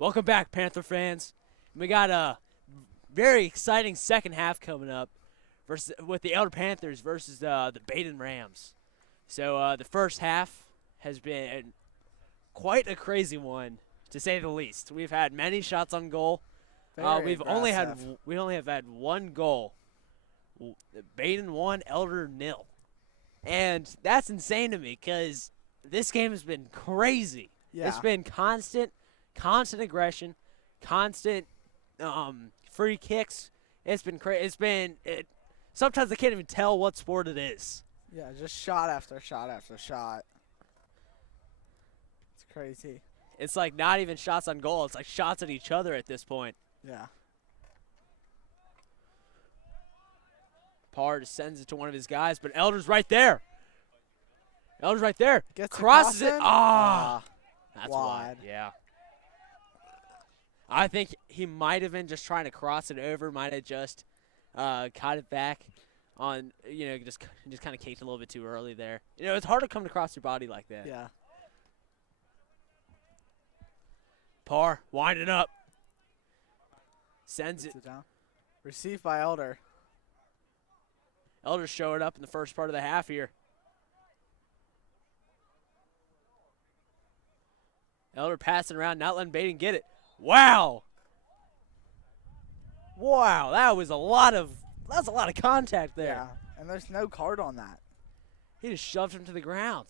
Welcome back, Panther fans. We got a very exciting second half coming up with the Elder Panthers versus the Badin Rams. So the first half has been quite a crazy one, to say the least. We've had many shots on goal. Very We only have aggressive. had one goal. Badin 1, Elder 0. And that's insane to me because this game has been crazy. Yeah. It's been constant aggression, constant free kicks. It's been crazy. Sometimes I can't even tell what sport it is. Yeah, just shot after shot after shot. It's crazy. It's like not even shots on goal. It's like shots at each other at this point. Yeah. Parr just sends it to one of his guys, but Elder's right there. Elder's right there. Gets Crosses it. in. That's wide. Yeah. I think he might have been just trying to cross it over. Might have just caught it back on. Just kind of kicked a little bit too early there. It's hard to come across your body like that. Yeah. Parr winding up. Sends it. Gets it down. Received by Elder. Elder's showing up in the first part of the half here. Elder passing around, not letting Badin get it. Wow. Wow, that was a lot of contact there. Yeah. And there's no card on that. He just shoved him to the ground.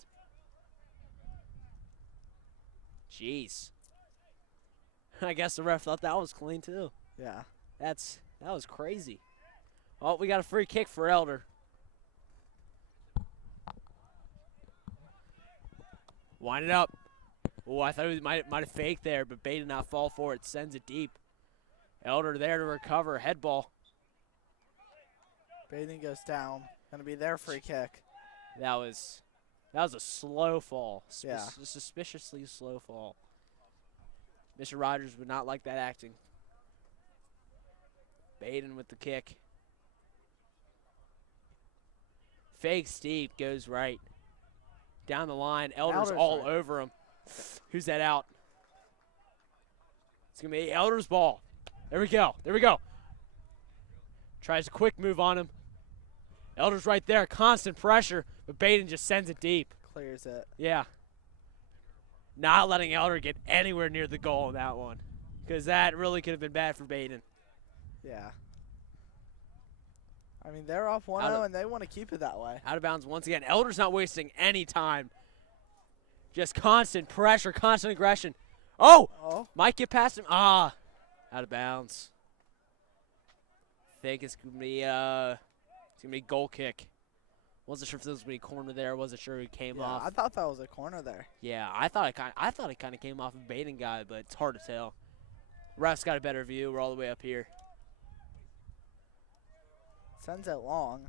Jeez. I guess the ref thought that was clean too. Yeah. That was crazy. Oh, we got a free kick for Elder. Wind it up. Oh, I thought he might have faked there, but Badin did not fall for it. Sends it deep. Elder there to recover. Head ball. Badin goes down. Gonna be their free kick. That was a slow fall. Yeah. Suspiciously slow fall. Mr. Rogers would not like that acting. Badin with the kick. Fakes deep, goes right. Down the line, Elder's all right. over him. Who's that out? It's going to be Elder's ball. There we go. Tries a quick move on him. Elder's right there, constant pressure, but Badin just sends it deep. Clears it. Yeah. Not letting Elder get anywhere near the goal in that one, because that really could have been bad for Badin. Yeah. I mean, they're off 1-0, and they want to keep it that way. Out of bounds once again. Elder's not wasting any time. Just constant pressure, constant aggression. Oh! Might get past him. Out of bounds. Think it's gonna be a goal kick. Wasn't sure if this was gonna be a corner there. Wasn't sure who came off. I thought that was a corner there. Yeah, I thought it kind of came off of Badin guy, but it's hard to tell. Ref's got a better view. We're all the way up here. Sends it long.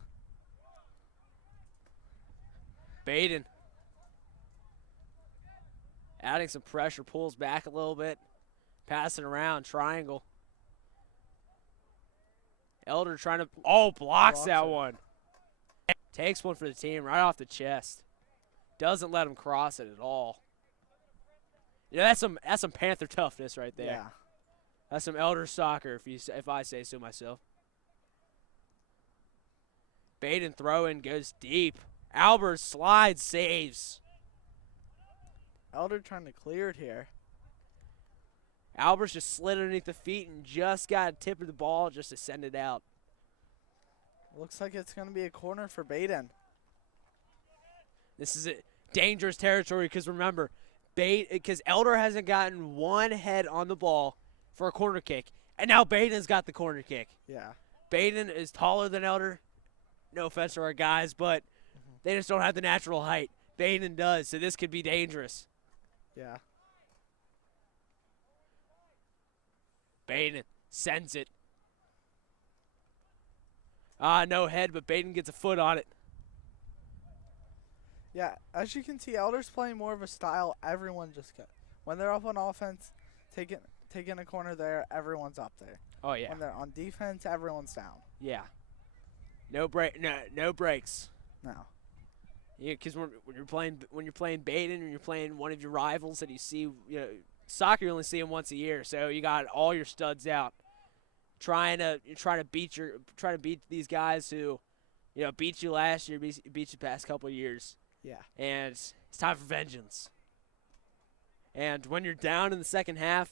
Badin adding some pressure, pulls back a little bit, passing around, triangle. Elder trying to, blocks that one. Takes one for the team right off the chest. Doesn't let him cross it at all. That's some Panther toughness right there. Yeah. That's some Elder soccer, if I say so myself. Badin throw-in goes deep. Albert slides, saves. Elder trying to clear it here. Albert's just slid underneath the feet and just got a tip of the ball just to send it out. Looks like it's going to be a corner for Badin. This is a dangerous territory because remember, because Elder hasn't gotten one head on the ball for a corner kick, and now Badin's got the corner kick. Yeah. Badin is taller than Elder. No offense to our guys, but they just don't have the natural height. Badin does, so this could be dangerous. Yeah. Badin sends it. No head, but Badin gets a foot on it. Yeah, as you can see, Elder's playing more of a style. Everyone just when they're up on offense, taking a corner there, everyone's up there. Oh yeah. When they're on defense, everyone's down. Yeah. No breaks. No. Yeah, because when you're playing Badin and you're playing one of your rivals that you see Soccer, you only see them once a year, so you got all your studs out, trying to beat these guys who, beat you last year, beat you the past couple of years. Yeah. And it's time for vengeance. And when you're down in the second half,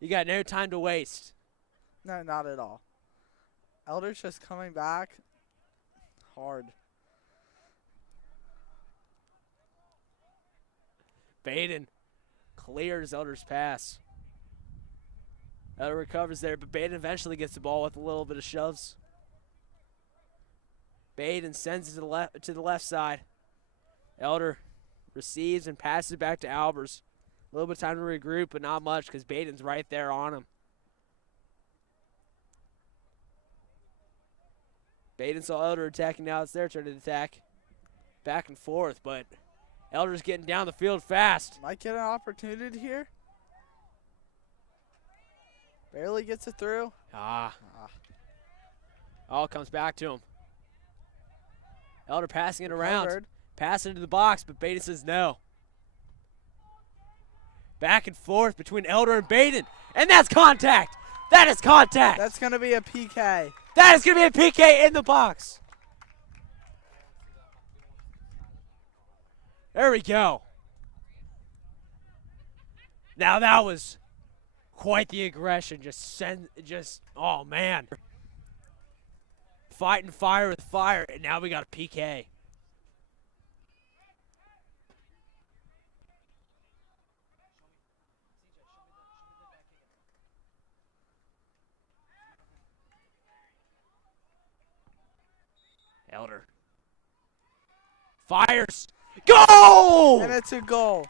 you got no time to waste. No, not at all. Elder's just coming back hard. Badin clears Elder's pass. Elder recovers there, but Badin eventually gets the ball with a little bit of shoves. Badin sends it to the left side. Elder receives and passes it back to Albers. A little bit of time to regroup, but not much because Badin's right there on him. Badin saw Elder attacking. Now it's their turn to attack. Back and forth, but Elder's getting down the field fast. Might get an opportunity here. Barely gets it through. All comes back to him. Elder passing it around. Covered. Passing into the box, but Badin says no. Back and forth between Elder and Badin. And that's contact. That is contact. That's going to be a PK. That is going to be a PK in the box. There we go. Now that was quite the aggression. Oh man. Fighting fire with fire, and now we got a PK. Elder fires. Go! And it's a goal.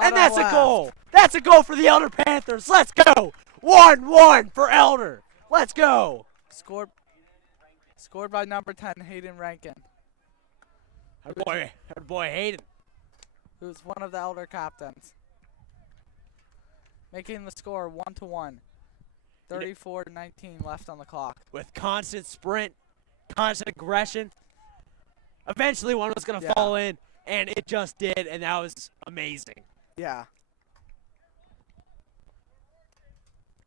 And that's Bottom a goal. left. That's a goal for the Elder Panthers. Let's go. 1-1 for Elder. Let's go. Scored by number 10, Hayden Rankin, Our boy Hayden. who's one of the Elder captains. Making the score 1-1. 34-19 left on the clock. With constant sprint, constant aggression. Eventually one was going to fall in, and it just did, and that was amazing. Yeah.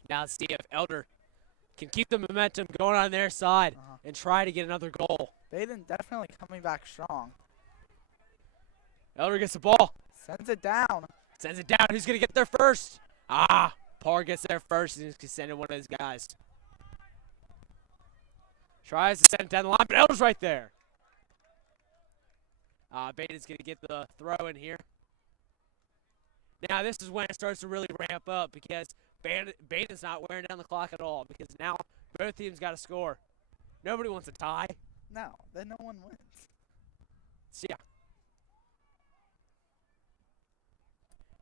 Now let's see if Elder can keep the momentum going on their side and try to get another goal. Badin definitely coming back strong. Elder gets the ball. Sends it down. Sends it down. Who's going to get there first? Parr gets there first. He's going to send in one of his guys. Tries to send it down the line, but Elder's right there. Badin's going to get the throw in here. Now this is when it starts to really ramp up because Badin's not wearing down the clock at all because now both teams got to score. Nobody wants a tie. No, then no one wins. So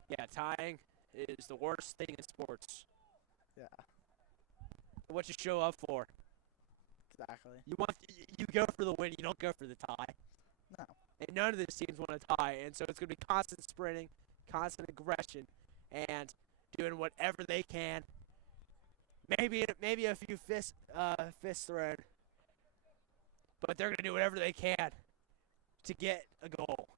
yeah, tying is the worst thing in sports. Yeah, What you show up for. exactly. You go for the win. You don't go for the tie. No. And none of these teams want to tie, and so it's going to be constant sprinting, constant aggression, and doing whatever they can. Maybe a few fists thrown, but they're going to do whatever they can to get a goal.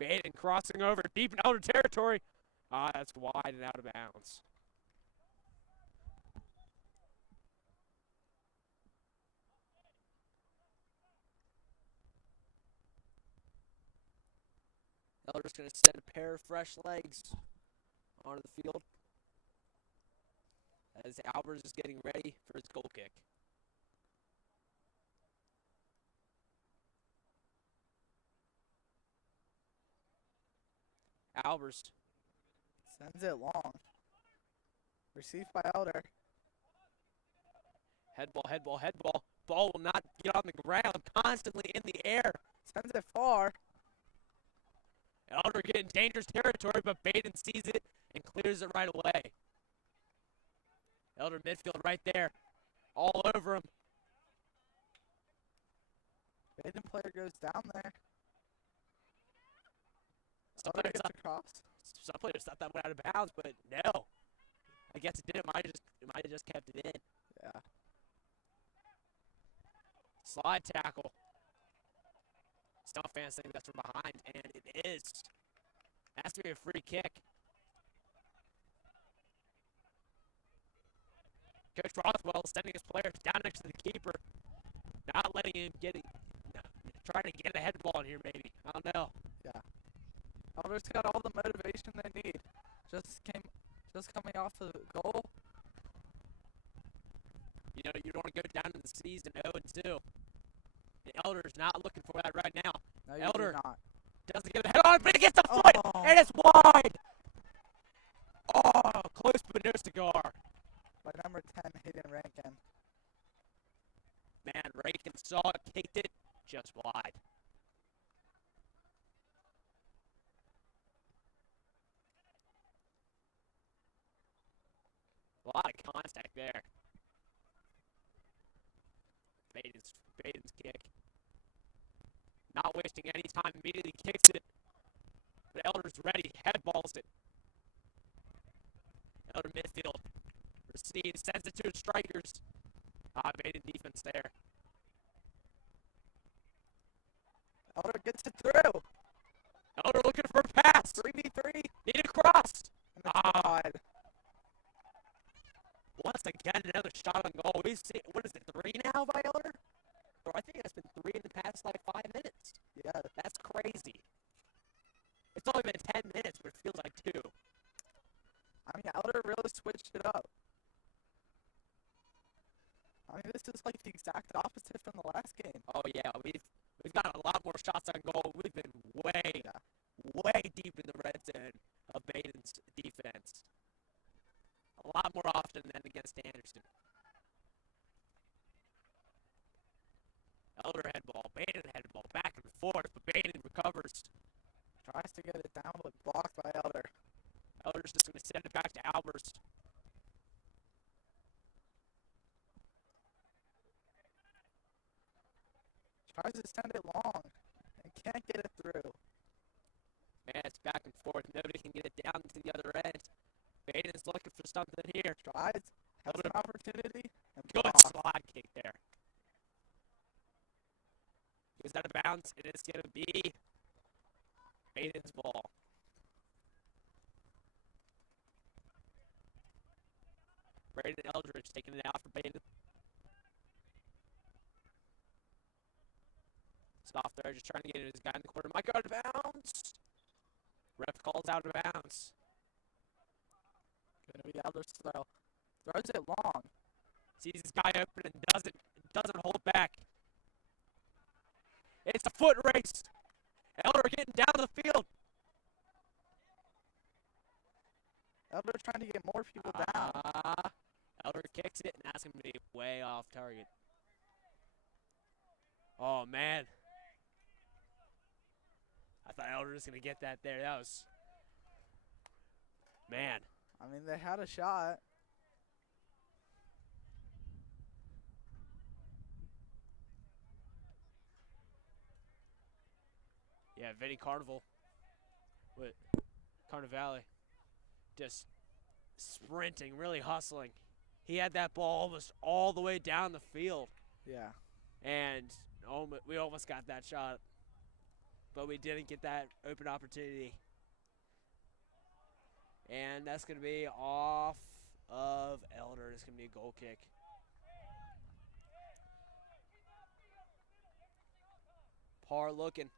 Badin crossing over deep in Elder territory. That's wide and out of bounds. Elder's going to send a pair of fresh legs onto the field as Albers is getting ready for his goal kick. Albers Sends it long. Received by Elder. Headball. Ball will not get on the ground, constantly in the air. Sends it far. Elder getting dangerous territory, but Badin sees it and clears it right away. Elder midfield right there, all over him. Badin player goes down there. Some Elder players gets thought, across. some players thought that went out of bounds, but no. I guess it didn't. Might have just kept it in. Yeah. Slide tackle. Some fans think that's from behind, and it is. That's going to be a free kick. Coach Rothwell sending his players down next to the keeper. Not letting him get it. Trying to get a head ball in here, maybe. I don't know. Yeah. Elder's got all the motivation they need. Just coming off the goal. You know, you don't want to go down in the season 0-2. And Elder's not looking for that right now. No, you Elder do not. doesn't get a head on, but it gets the foot, and it's wide. Oh, close but no cigar. By number 10, Hayden Rankin. Man, Rankin saw it, kicked it, just wide. A lot of contact there. Badin's kick. Not wasting any time, immediately kicks it. But Elder's ready, head balls it. Elder midfield. Receives, sends it to his strikers. Badin defense there. Elder gets it through. Elder looking for a pass. 3v3. Need a cross. And it's wide. Once again, another shot on goal. We've seen, what is it, 3 now by Elder? Or I think it's been 3 in the past, 5 minutes. Yeah. That's crazy. It's only been 10 minutes, but it feels like 2. I mean, Elder really switched it up. I mean, this is like the exact opposite from the last game. Oh, yeah, we've got a lot more shots on goal. We've been way deep in the red zone of Badin's defense. A lot more often than against Anderson. Elder head ball, Badin head ball, back and forth, but Badin recovers. Tries to get it down, but blocked by Elder. Elder's just going to send it back to Albers. Tries to send it long and can't get it through. Man, it's back and forth. Nobody can get it down to the other end. Badin's looking for something here. Tries, has an opportunity, and Good blocked. slide kick there. Goes out of bounds, and it's going to be Badin's ball. Braden Eldridge taking it out for Badin. Soft there, just trying to get his guy in the corner. Might go out of bounds. Ref calls out of bounds. Gonna be Elder's throw. Throws it long. Sees his guy open and doesn't hold back. It's a foot race. Elder getting down the field. Elder trying to get more people down. Elder kicks it, and that's going to be way off target. Oh, man. I thought Elder was going to get that there. That was... Man. I mean, they had a shot. Yeah, Vinny Carnival. What? Carnivale. Just sprinting, really hustling. He had that ball almost all the way down the field. Yeah. And we almost got that shot. But we didn't get that open opportunity. And that's going to be off of Elder. It's going to be a goal kick. Parr looking.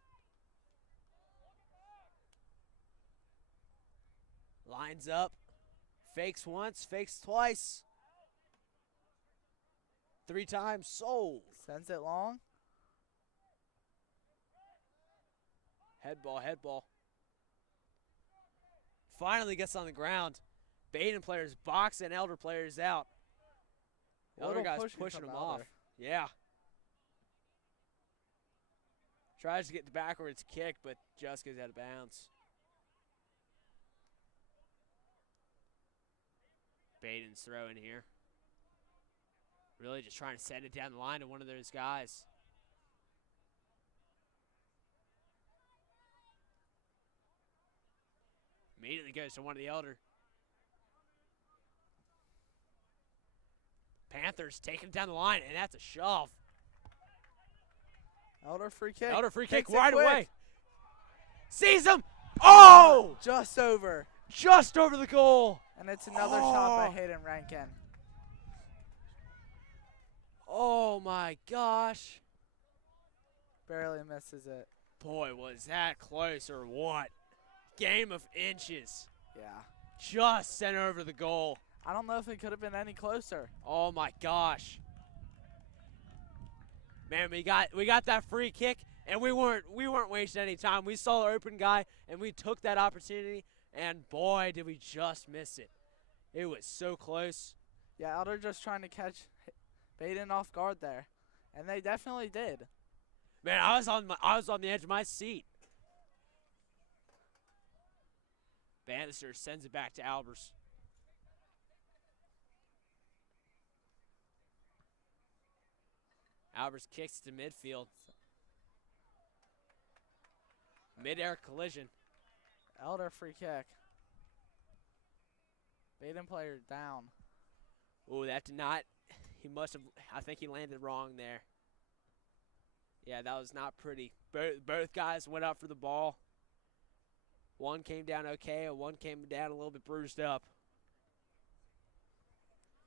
Lines up. Fakes once, fakes twice. 3 times, sold. Sends it long. Head ball, head ball. Finally gets on the ground. Badin players box and Elder players out. Elder guys pushing him off. Yeah. Tries to get the backwards kick, but just goes out of bounds. Badin's throwing here. Really just trying to send it down the line to one of those guys. Immediately goes to one of the Elder. Panthers taking it down the line, and that's a shove. Elder free kick. Elder free kick Takes it right quick. away. Sees him. Oh! Just over. Just over the goal. And it's another shot by Oh. Hayden Rankin. Oh my gosh. Barely misses it. Boy, was that close or what? Game of inches. Yeah. Just sent over the goal. I don't know if it could have been any closer. Oh my gosh. Man, we got that free kick and we weren't wasting any time. We saw the open guy and we took that opportunity and boy did we just miss it. It was so close. Yeah, Elder just trying to catch Badin off guard there. And they definitely did. Man, I was on the edge of my seat. Bannister sends it back to Albers. Albers kicks to midfield. Mid-air collision. Elder free kick. Badin player down. Oh, that did not. He must have. I think he landed wrong there. Yeah, that was not pretty. Both guys went up for the ball. One came down okay, and one came down a little bit bruised up.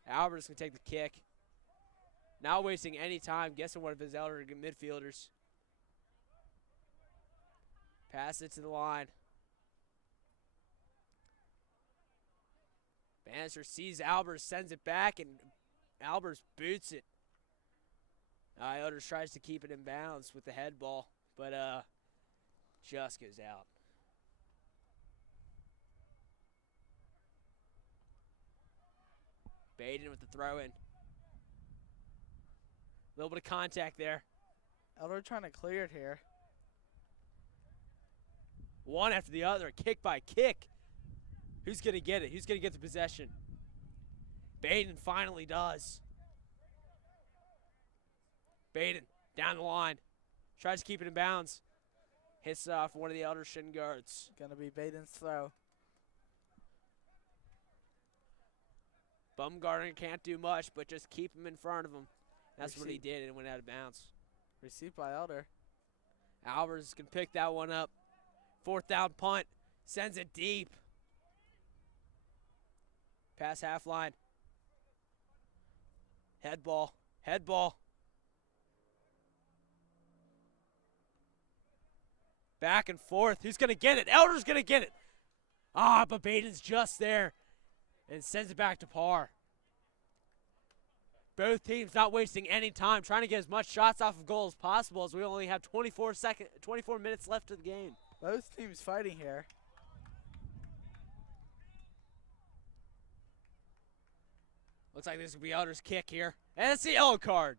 Albert's going to take the kick. Not wasting any time, guessing one of his elder midfielders. Pass it to the line. Bannister sees Albers, sends it back, and Albers boots it. Elders tries to keep it in bounds with the head ball, but just goes out. Badin with the throw in. A little bit of contact there. Elder trying to clear it here. One after the other, kick by kick. Who's going to get it? Who's going to get the possession? Badin finally does. Badin down the line. Tries to keep it in bounds. Hits off one of the elder shin guards. Gonna be Badin's throw. Bumgarner can't do much, but just keep him in front of him. That's what he Receive. did, and it went out of bounds. Received by Elder. Albers can pick that one up. Fourth down punt. Sends it deep. Pass half line. Head ball. Head ball. Back and forth. Who's going to get it? Elder's going to get it. But Badin's just there. And sends it back to par. Both teams not wasting any time, trying to get as much shots off of goal as possible as we only have 24 minutes left of the game. Both teams fighting here. Looks like this will be Elder's kick here. And it's the yellow card.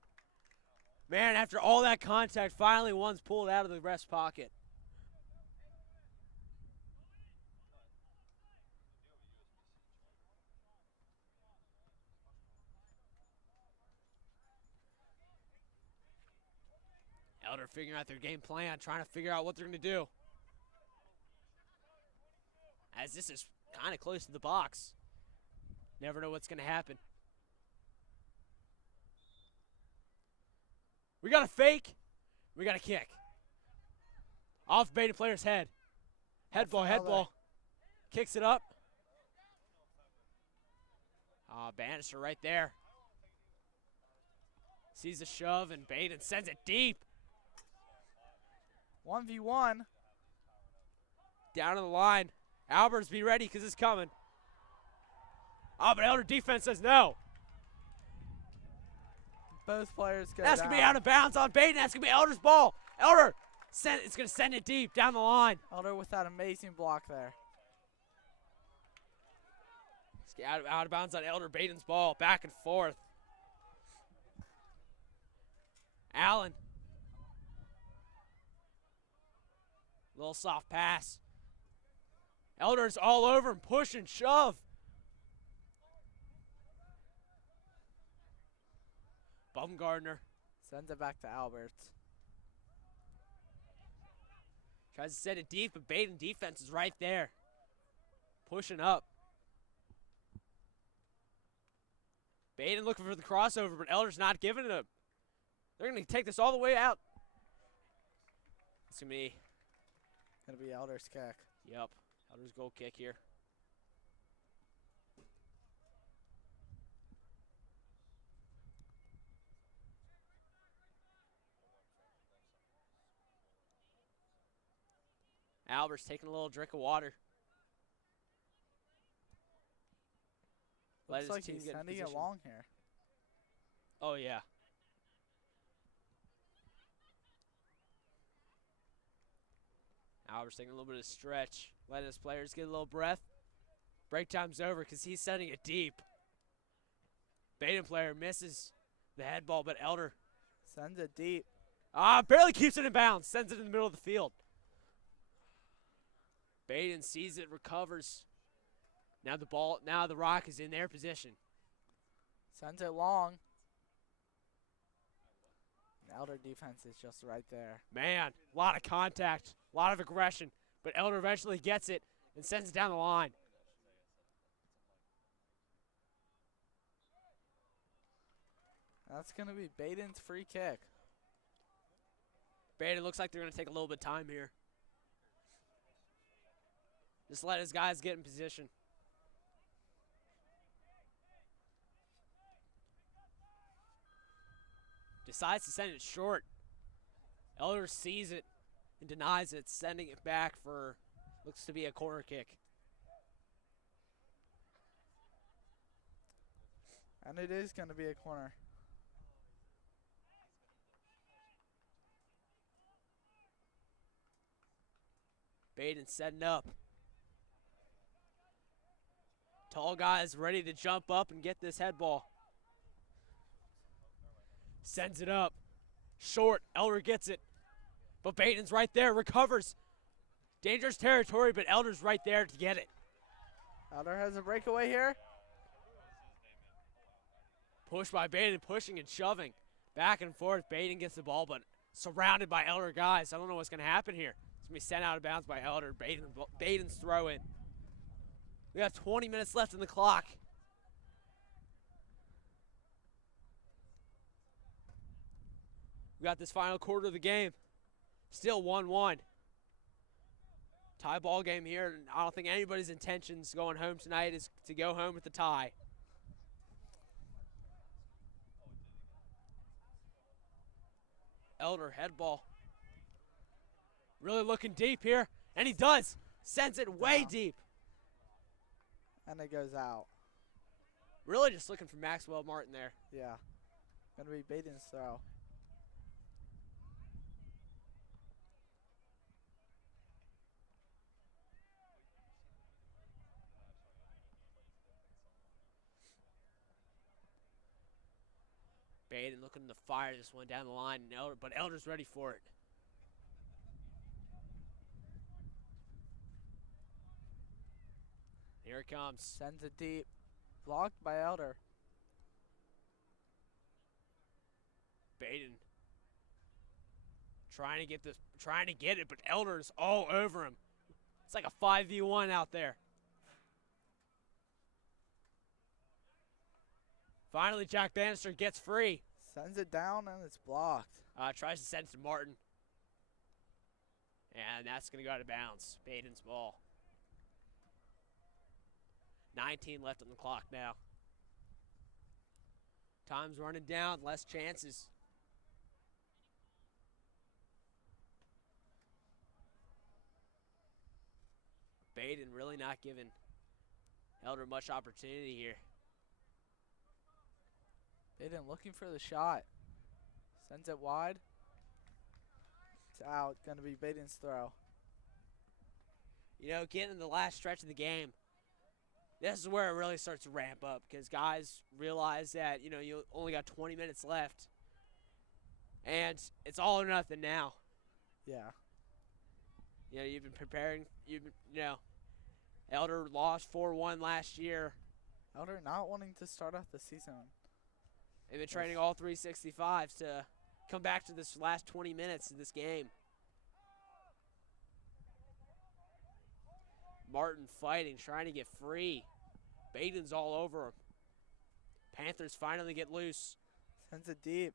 Man, after all that contact, finally one's pulled out of the rest pocket. Elder figuring out their game plan, trying to figure out what they're going to do. As this is kind of close to the box. Never know what's going to happen. We got a fake. We got a kick. Off Badin player's head. Head ball, head ball. Kicks it up. Bannister right there. Sees the shove, and Badin sends it deep. 1v1. Down to the line. Albers, be ready because it's coming. But Elder defense says no. Both players go That's down. going to be out of bounds on Badin. That's going to be Elder's ball. Elder, it's going to send it deep down the line. Elder with that amazing block there. It's out of bounds on Elder. Badin's ball. Back and forth. Allen. Little soft pass. Elder's all over him. Push and shove. Bumgarner Sends it back to Alberts. tries to set it deep, but Badin defense is right there. Pushing up. Badin looking for the crossover, but Elder's not giving it up. They're going to take this all the way out It's going to be, Gonna be Elder's kick. yep, Elder's goal kick here. Albert's taking a little drink of water. Let Looks his like team he's get in sending it position. long here. Oh, yeah. Albert's taking a little bit of stretch. Let his players get a little breath. Break time's over because he's sending it deep. Badin player misses the head ball, but Elder Sends it deep. barely keeps it in bounds. Sends it in the middle of the field. Badin sees it, recovers. Now the Rock is in their position. Sends it long. Elder defense is just right there. Man, a lot of contact, a lot of aggression, but Elder eventually gets it and sends it down the line. That's going to be Badin's free kick. Badin looks like they're going to take a little bit of time here. Just let his guys get in position. Decides to send it short. Elder sees it and denies it, sending it back for, looks to be a corner kick. And it is going to be a corner. Badin setting up. Tall guys ready to jump up and get this head ball. Sends it up. Short. Elder gets it. But Badin's right there. Recovers. Dangerous territory, but Elder's right there to get it. Elder has a breakaway here. Pushed by Badin, pushing and shoving. Back and forth. Badin gets the ball, but surrounded by Elder guys. I don't know what's going to happen here. It's going to be sent out of bounds by Elder. Badin's throw in. We got 20 minutes left in the clock. We got this final quarter of the game. Still 1-1. Tie ball game here. I don't think anybody's intentions going home tonight is to go home with the tie. Elder head ball. Really looking deep here. And he does. Sends it way deep. And it goes out. Really just looking for Maxwell Martin there. Yeah. Going to be Badin's throw. Badin looking to fire this one down the line, and but Elder's ready for it. Here it comes. Sends it deep. Blocked by Elder. Badin trying to get it, but Elder's all over him. It's like a 5v1 out there. Finally, Jack Bannister gets free. Sends it down and it's blocked. Tries to send it to Martin. And that's going to go out of bounds. Badin's ball. 19 left on the clock now. Time's running down, less chances. Badin really not giving Elder much opportunity here. Badin looking for the shot. Sends it wide. It's out. Going to be Badin's throw. You know, getting in the last stretch of the game, this is where it really starts to ramp up because guys realize that, you know, you only got 20 minutes left. And it's all or nothing now. Yeah. You know, you've been preparing, Elder lost 4-1 last year. Elder not wanting to start off the season. They've been training all 365s to come back to this last 20 minutes of this game. Martin fighting, trying to get free. Badin's all over him. Panthers finally get loose. Sends it deep.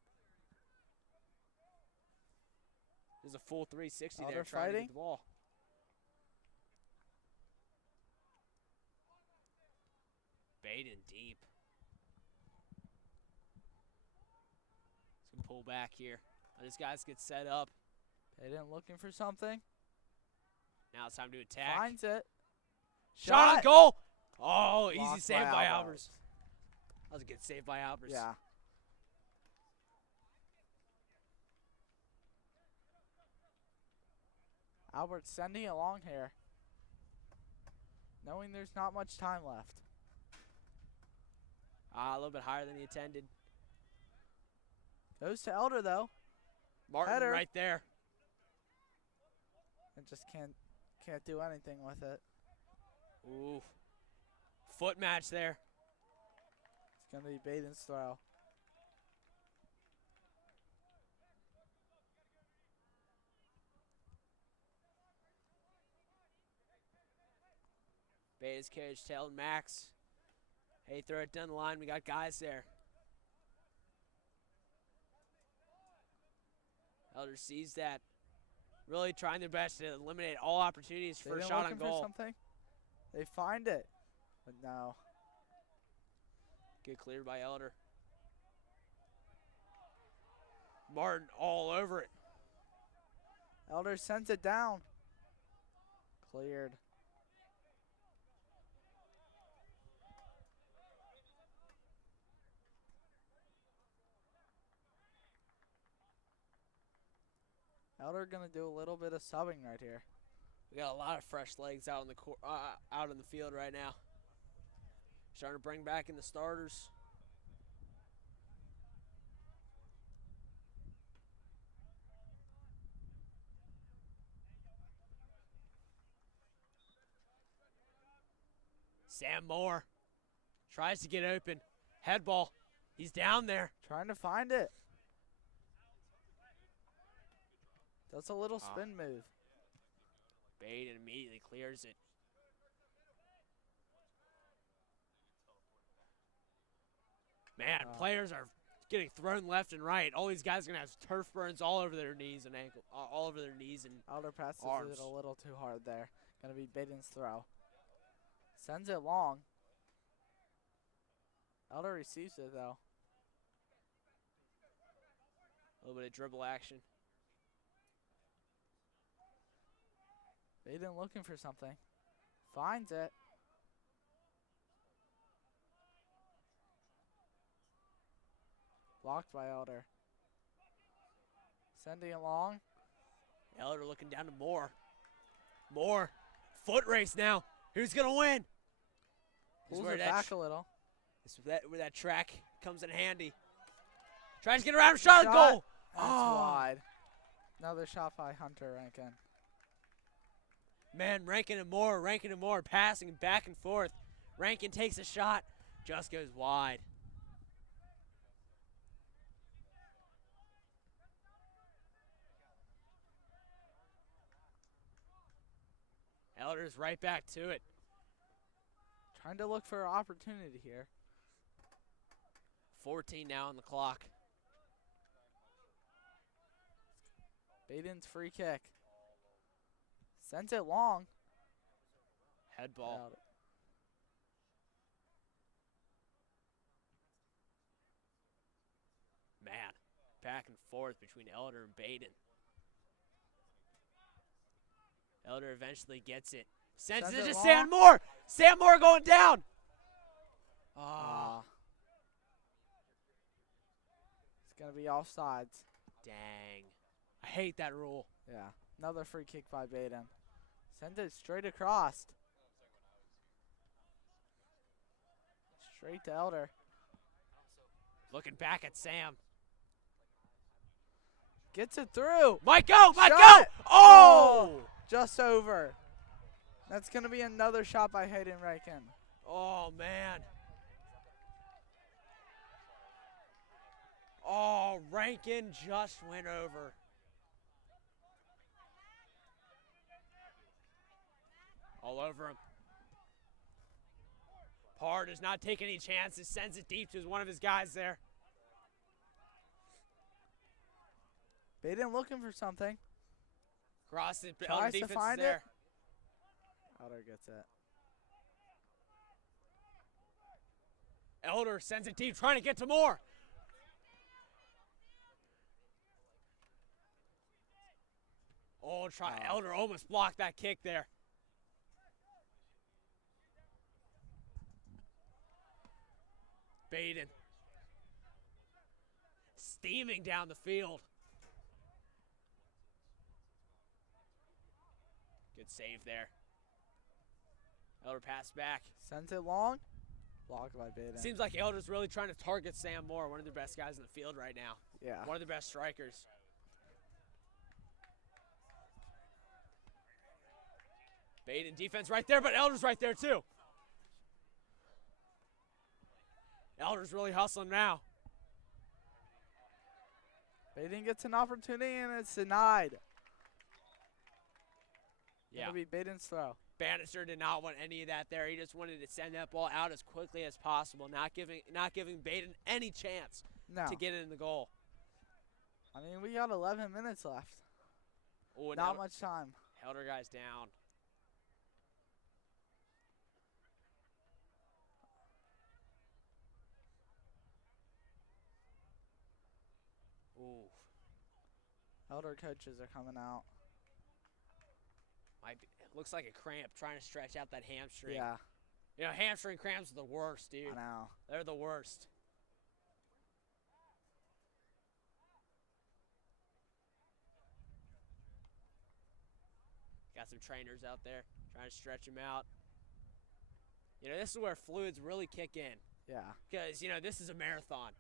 There's a full 360 Elder there trying to fighting. get the ball. Badin deep. Some pull back here. These guys get set up. Badin looking for something. Now it's time to attack. Finds it. Shot on goal. Oh, easy Blocked save by by Albers. Albers. That was a good save by Albers. Yeah. Albert's sending it along here, knowing there's not much time left. A little bit higher than he intended. Goes to Elder though, Martin Header. right there. and just can't do anything with it. Ooh. Foot match there. It's gonna be Badin's throw. Badin's carriage tailed Max. Hey, throw it down the line. We got guys there. Elder sees that. Really trying their best to eliminate all opportunities for a Badin shot on looking for goal. something. They find it, but no. Get cleared by Elder. Martin all over it. Elder sends it down. Cleared. Elder gonna do a little bit of subbing right here. We got a lot of fresh legs out in the out in the field right now. Starting to bring back in the starters. Sam Moore tries to get open. Head ball. He's down there. Trying to find it. That's a little spin move. Badin immediately clears it. Man, players are getting thrown left and right. All these guys are gonna have turf burns all over their knees and ankle, all over their knees and Elder passes arms. it a little too hard there. Gonna be Badin's throw. Sends it long. Elder receives it though. A little bit of dribble action. Badin looking for something. Finds it. Blocked by Elder. Sending it long. Elder looking down to Moore. Moore, foot race now. Who's gonna win? Pulls it back a little. This is where that track comes in handy. Tries to get around, shot on goal. That's wide. Another shot by Hunter Rankin. Man, Rankin and Moore, passing back and forth. Rankin takes a shot, just goes wide. Elder's right back to it. Trying to look for an opportunity here. 14 now on the clock. Badin's free kick. Sends it long. Head ball. Out. Man, back and forth between Elder and Badin. Elder eventually gets it. Sends it to Sam Moore. Sam Moore going down. It's going to be offsides. Dang. I hate that rule. Yeah. Another free kick by Badin. Sends it straight across. Straight to Elder. Looking back at Sam. Gets it through. Might go. Shot. Oh! Just over. That's going to be another shot by Hayden Rankin. Oh, man. Oh, Rankin just went over. All over him. Parr does not take any chances. Sends it deep to one of his guys there. Badin looking for something. Cross it, Elder Tries to defense is find it. there. Elder gets it. Elder sends it deep, trying to get to Moore. Oh, Elder almost blocked that kick there. Badin. Steaming down the field. Good save there. Elder pass back. Sends it long. Blocked by Badin. Seems like Elder's really trying to target Sam Moore, one of the best guys in the field right now. Yeah. One of the best strikers. Badin defense right there, but Elder's right there too. Elder's really hustling now. Badin gets an opportunity and it's denied. Yeah. Gonna be Badin's throw. Bannister did not want any of that there. He just wanted to send that ball out as quickly as possible, not giving Badin any chance to get in the goal. I mean, we got 11 minutes left. Oh, not much time. Elder guy's down. Ooh. Elder coaches are coming out. Looks like a cramp, trying to stretch out that hamstring. Yeah. You know, hamstring cramps are the worst, dude. I know. They're the worst. Got some trainers out there trying to stretch him out. You know, this is where fluids really kick in. Yeah. Because, you know, this is a marathon.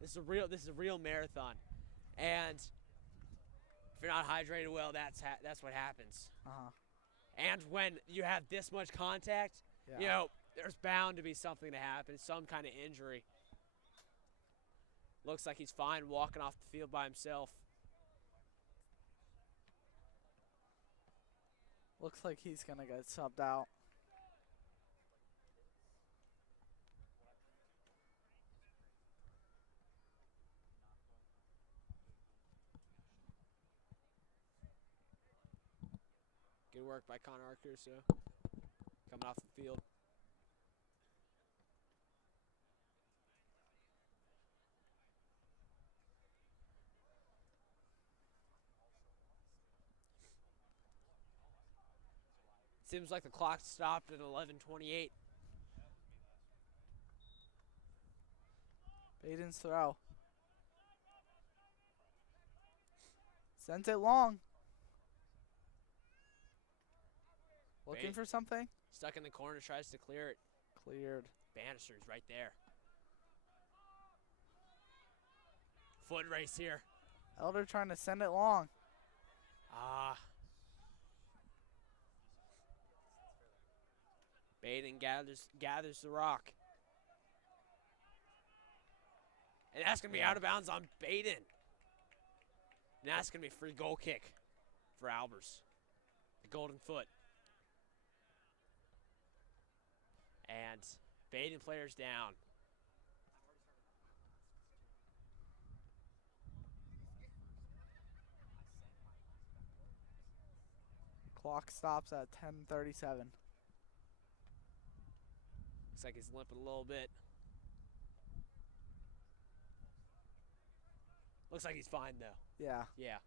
This is a real marathon. And if you're not hydrated well, that's what happens. Uh-huh. And when you have this much contact, you know, there's bound to be something to happen, some kind of injury. Looks like he's fine walking off the field by himself. Looks like he's going to get subbed out. Good work by Connor Arcuso, coming off the field. Seems like the clock stopped at 11:28. Badin's throw. Sends it long. Looking for something? Stuck in the corner, tries to clear it. Cleared. Bannister's right there. Foot race here. Elder trying to send it long. Badin gathers the rock. And that's going to be out of bounds on Badin. And that's going to be a free goal kick for Albers. The golden foot. And Badin players down. Clock stops at 10:37. Looks like he's limping a little bit. Looks like he's fine, though. Yeah. Yeah.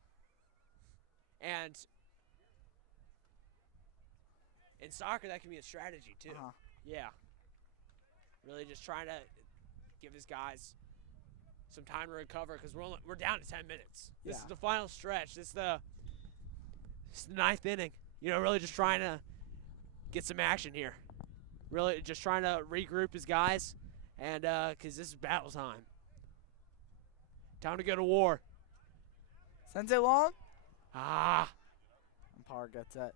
And in soccer, that can be a strategy, too. Uh-huh. Yeah. Really just trying to give his guys some time to recover because we're down to 10 minutes. This is the final stretch. This is the ninth inning. You know, really just trying to get some action here. Really just trying to regroup his guys and because this is battle time. Time to go to war. Sends it long. And Parr gets it.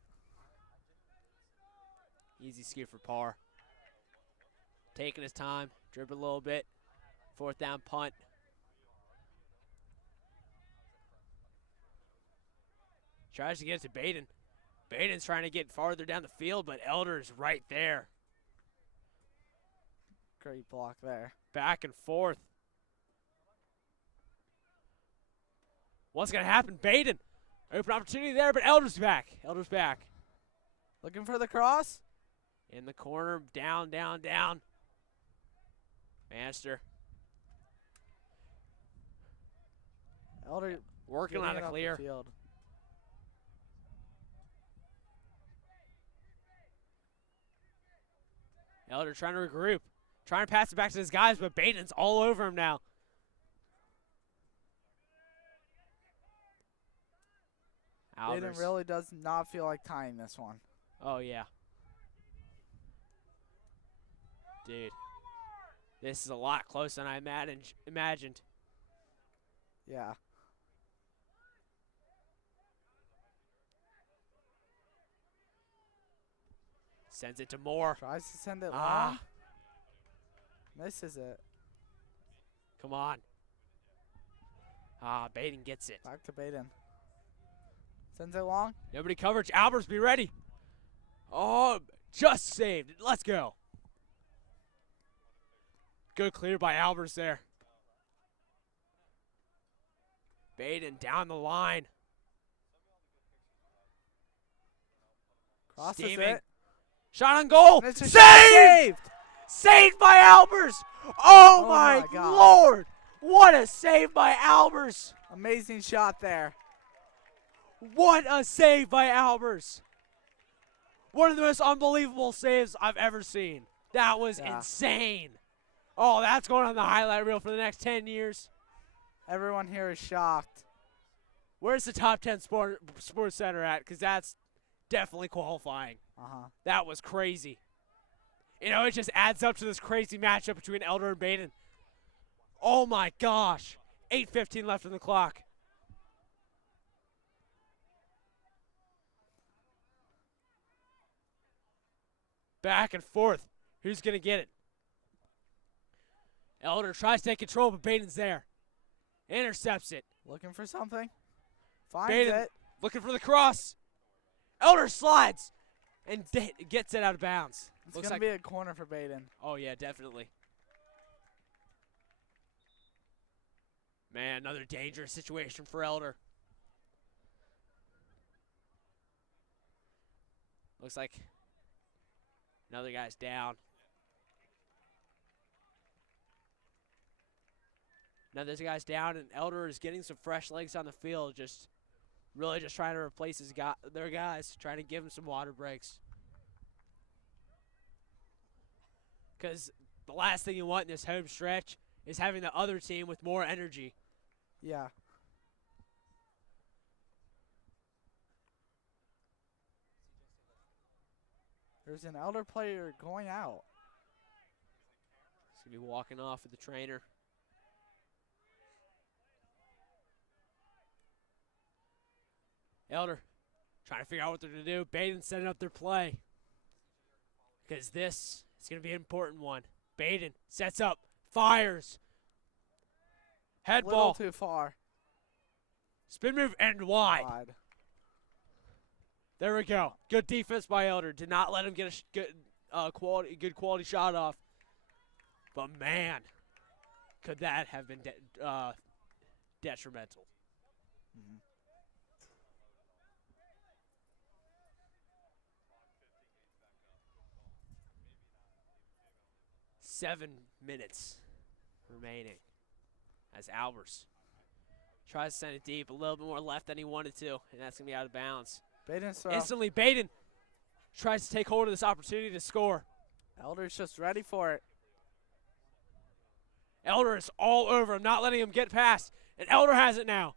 Easy scoop for Parr. Taking his time, dribbling a little bit. Fourth down punt. Tries to get it to Badin. Badin's trying to get farther down the field, but Elder's right there. Great block there. Back and forth. What's going to happen? Badin. Open opportunity there, but Elder's back. Elder's back. Looking for the cross. In the corner, down, down, down. Master. Elder Working getting on it a off the clear. field. Elder trying to regroup. Trying to pass it back to his guys, but Badin's all over him now. Badin really does not feel like tying this one. Oh, yeah. Dude. This is a lot closer than I imagined. Yeah. Sends it to Moore. Tries to send it long. Ah. Misses it. Come on. Ah, Badin gets it. Back to Badin. Sends it long. Nobody coverage. Albers, be ready. Oh, just saved. Let's go. Good clear by Albers there. Badin down the line. Crosses Steaming. it. Shot on goal. And it's a shot Saved! Saved by Albers. Oh, my God. Lord. What a save by Albers. Amazing shot there. What a save by Albers. One of the most unbelievable saves I've ever seen. That was insane. Oh, that's going on the highlight reel for the next 10 years. Everyone here is shocked. Where's the top 10 sports center at? Because that's definitely qualifying. That was crazy. You know, it just adds up to this crazy matchup between Elder and Badin. Oh, my gosh. 8:15 left on the clock. Back and forth. Who's going to get it? Elder tries to take control, but Badin's there. Intercepts it. Looking for something. Finds Badin it. looking for the cross. Elder slides and gets it out of bounds. It's going to be a corner for Badin. Oh, yeah, definitely. Man, another dangerous situation for Elder. Looks like another guy's down. Another guy's down, and Elder is getting some fresh legs on the field. Really just trying to replace their guys, trying to give them some water breaks. Because the last thing you want in this home stretch is having the other team with more energy. Yeah. There's an Elder player going out. He's going to be walking off with the trainer. Elder trying to figure out what they're going to do. Badin setting up their play. Because this is going to be an important one. Badin sets up, fires. Head Little ball. too far. Spin move and wide. There we go. Good defense by Elder. Did not let him get a good quality shot off. But man, could that have been detrimental. 7 minutes remaining as Albers tries to send it deep, a little bit more left than he wanted to, and that's going to be out of bounds. Badin's throw. Instantly, Badin tries to take hold of this opportunity to score. Elder's just ready for it. Elder is all over him, not letting him get past, and Elder has it now.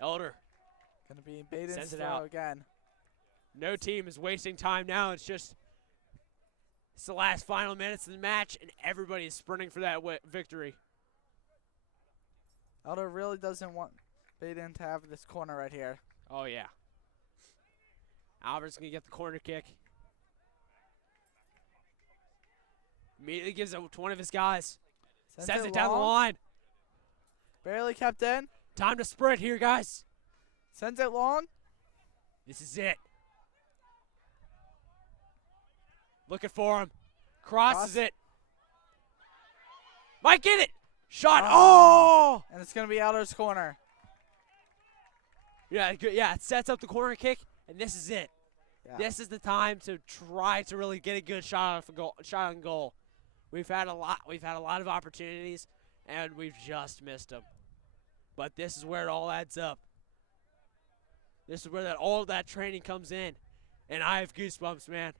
Elder Going to be Badin's sends it throw out again. No team is wasting time now. It's the last final minutes of the match, and everybody is sprinting for that victory. Elder really doesn't want Badin to have this corner right here. Oh, yeah. Albert's going to get the corner kick. Immediately gives it to one of his guys. Sends it down the line. Barely kept in. Time to sprint here, guys. Sends it long. This is it. Looking for him. Crosses it. Might get it. Shot. Oh! And it's going to be Elder's corner. Yeah, yeah, it sets up the corner kick, and this is it. Yeah. This is the time to try to really get a good shot on goal. We've had a lot of opportunities, and we've just missed them. But this is where it all adds up. This is where all of that training comes in, and I have goosebumps, man.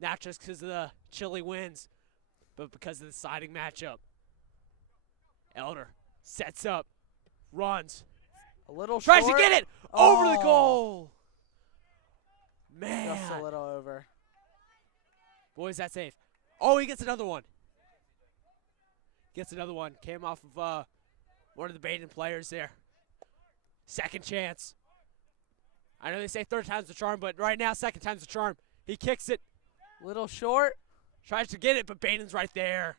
Not just because of the chilly winds, but because of the siding matchup. Elder sets up, runs, A little tries short. to get it over the goal. Man. Just a little over. Boy, is that safe. Oh, he gets another one. Gets another one. Came off of one of the Badin players there. Second chance. I know they say third time's the charm, but right now, second time's the charm. He kicks it. Little short. Tries to get it, but Badin's right there.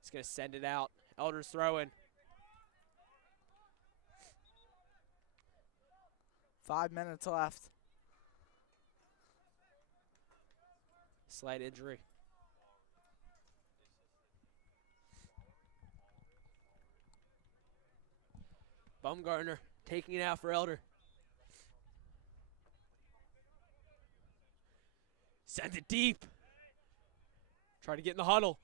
He's going to send it out. Elder's throwing. 5 minutes left. Slight injury. Baumgartner taking it out for Elder. Sends it deep. Try to get in the huddle.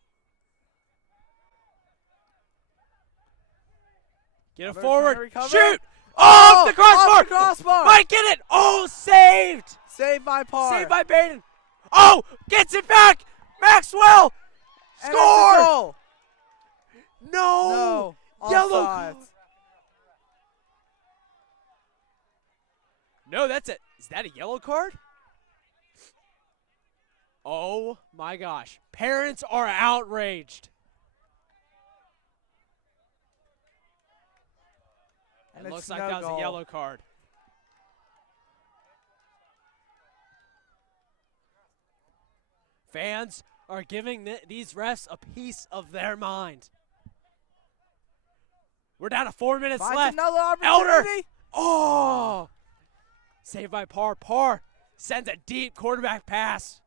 Get it Elder forward. trying to recover. Shoot! Off the crossbar! Off the crossbar. Might get it! Oh, saved! Saved by Parr. Saved by Badin. Oh, gets it back! Maxwell! And Score! it's a goal. No! No. Yellow Offside. card. No, that's it. Is that a yellow card? Oh my gosh. Parents are outraged. And It it's looks like no that was goal. a yellow card. Fans are giving these refs a piece of their mind. We're down to 4 minutes Finds left. another Elder. opportunity. Oh! Saved by Parr. Parr sends a deep quarterback pass.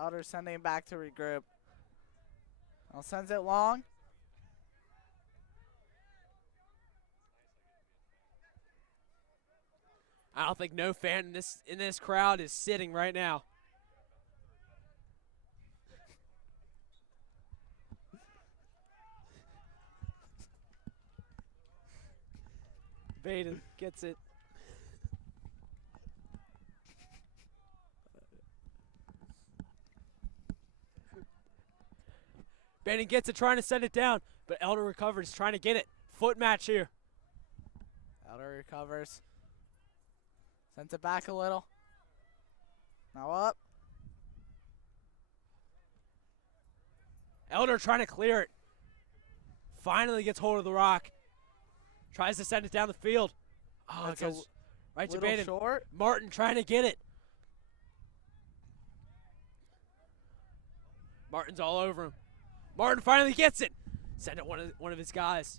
Elder sending him back to regroup. Now sends it long. I don't think no fan in this crowd is sitting right now. Badin gets it. Badin gets it, trying to send it down, but Elder recovers, trying to get it. Foot match here. Elder recovers. Sends it back a little. Now up. Elder trying to clear it. Finally gets hold of the rock. Tries to send it down the field. Oh, it That's goes right to little Badin. short. Martin trying to get it. Martin's all over him. Martin finally gets it. Send it one of his guys.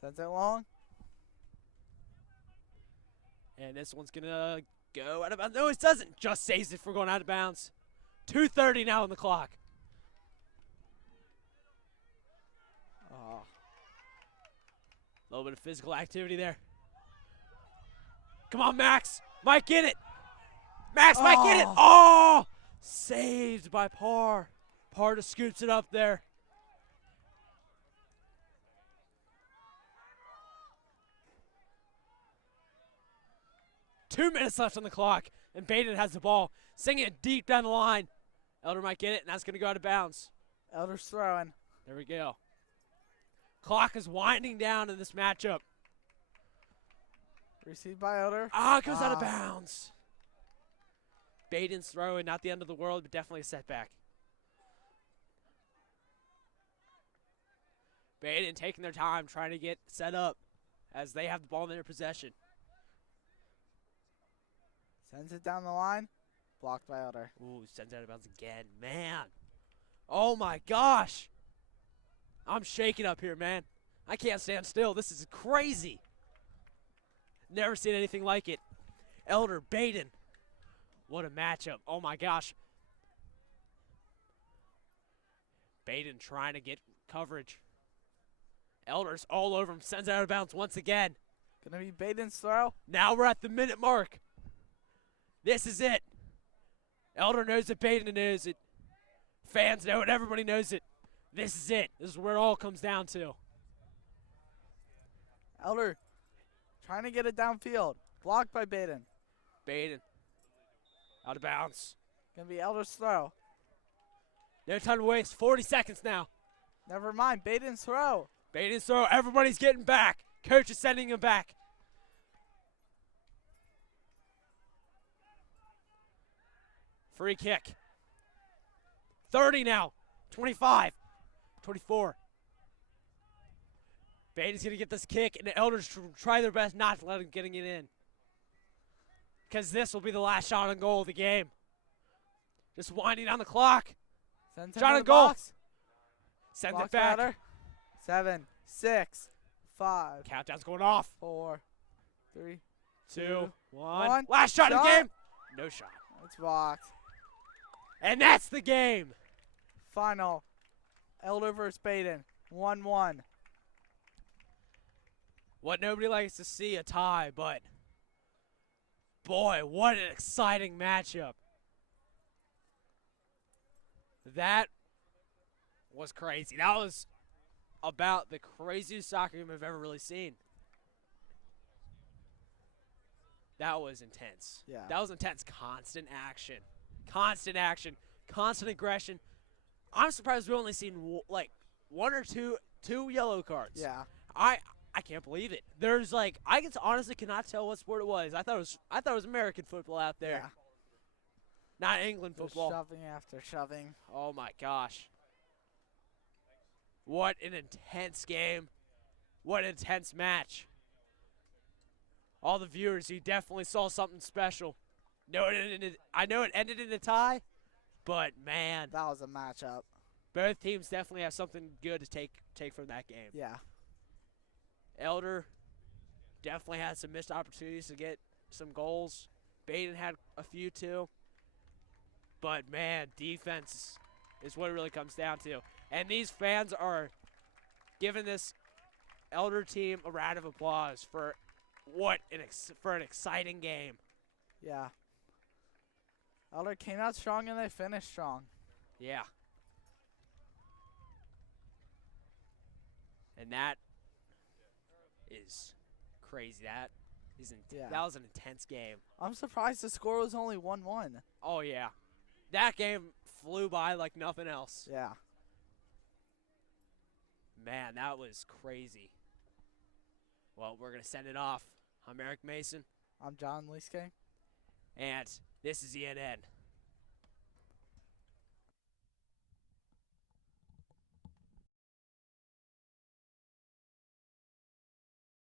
Sends it long. And this one's going to go out of bounds. No, it doesn't. Just saves it for going out of bounds. 2:30 now on the clock. Oh. A little bit of physical activity there. Come on, Max. Might get it. Max might get it. Oh! Saved by Parr. Parr just scoops it up there. Two minutes left on the clock, and Badin has the ball. Singing it deep down the line. Elder might get it, and that's going to go out of bounds. Elder's throwing. There we go. Clock is winding down in this matchup. Received by Elder. Ah, it goes out of bounds. Badin's throwing, not the end of the world, but definitely a setback. Badin taking their time, trying to get set up as they have the ball in their possession. Sends it down the line. Blocked by Elder. Ooh, sends it out of bounds again. Man. Oh, my gosh. I'm shaking up here, man. I can't stand still. This is crazy. Never seen anything like it. Elder, Badin. What a matchup. Oh, my gosh. Badin trying to get coverage. Elder's all over him, sends it out of bounds once again. Gonna be Badin's throw. Now we're at the minute mark. This is it. Elder knows it, Badin knows it. Fans know it, everybody knows it. This is it. This is where it all comes down to. Elder trying to get it downfield. Blocked by Badin. Badin out of bounds. Gonna be Elder's throw. No time to waste. 40 seconds now. Never mind. Badin's throw. Badin's throw. Everybody's getting back. Coach is sending him back. Free kick. 30 now. 25. 24. Badin's going to get this kick, and the Elders try their best not to let him getting it in. Because this will be the last shot on goal of the game. Just winding down the clock. Sends him Shot to on the goal. box. Sends Blocked it back. batter. 7, 6, 5, Countdown's going off. 4, 3. 2, 1. One. Last shot of the Shot. game. No shot. It's blocked. And that's the game. Final. Elder versus Badin. 1-1. What nobody likes to see, a tie, but boy, what an exciting matchup. That was crazy. That was about the craziest soccer game I've ever really seen. That was intense. Yeah. That was intense. Constant action. Constant action. Constant aggression. I'm surprised we've only seen like one or two yellow cards. Yeah. I can't believe it. There's like I honestly cannot tell what sport it was. I thought it was American football out there. Yeah. Not England Just football. shoving after shoving. Oh my gosh. What an intense game. What an intense match. All the viewers, you definitely saw something special. I know it ended in a tie, but man, That was a matchup. both teams definitely have something good to take from that game. Yeah. Elder definitely had some missed opportunities to get some goals. Badin had a few too. But man, defense is what it really comes down to. And these fans are giving this Elder team a round of applause for an exciting game. Yeah. Elder came out strong and they finished strong. Yeah. And that is crazy. That was an intense game. I'm surprised the score was only 1-1. Oh yeah. That game flew by like nothing else. Yeah. Man, that was crazy. Well, we're going to send it off. I'm Eric Mason, I'm John Leaske. and this is ENN.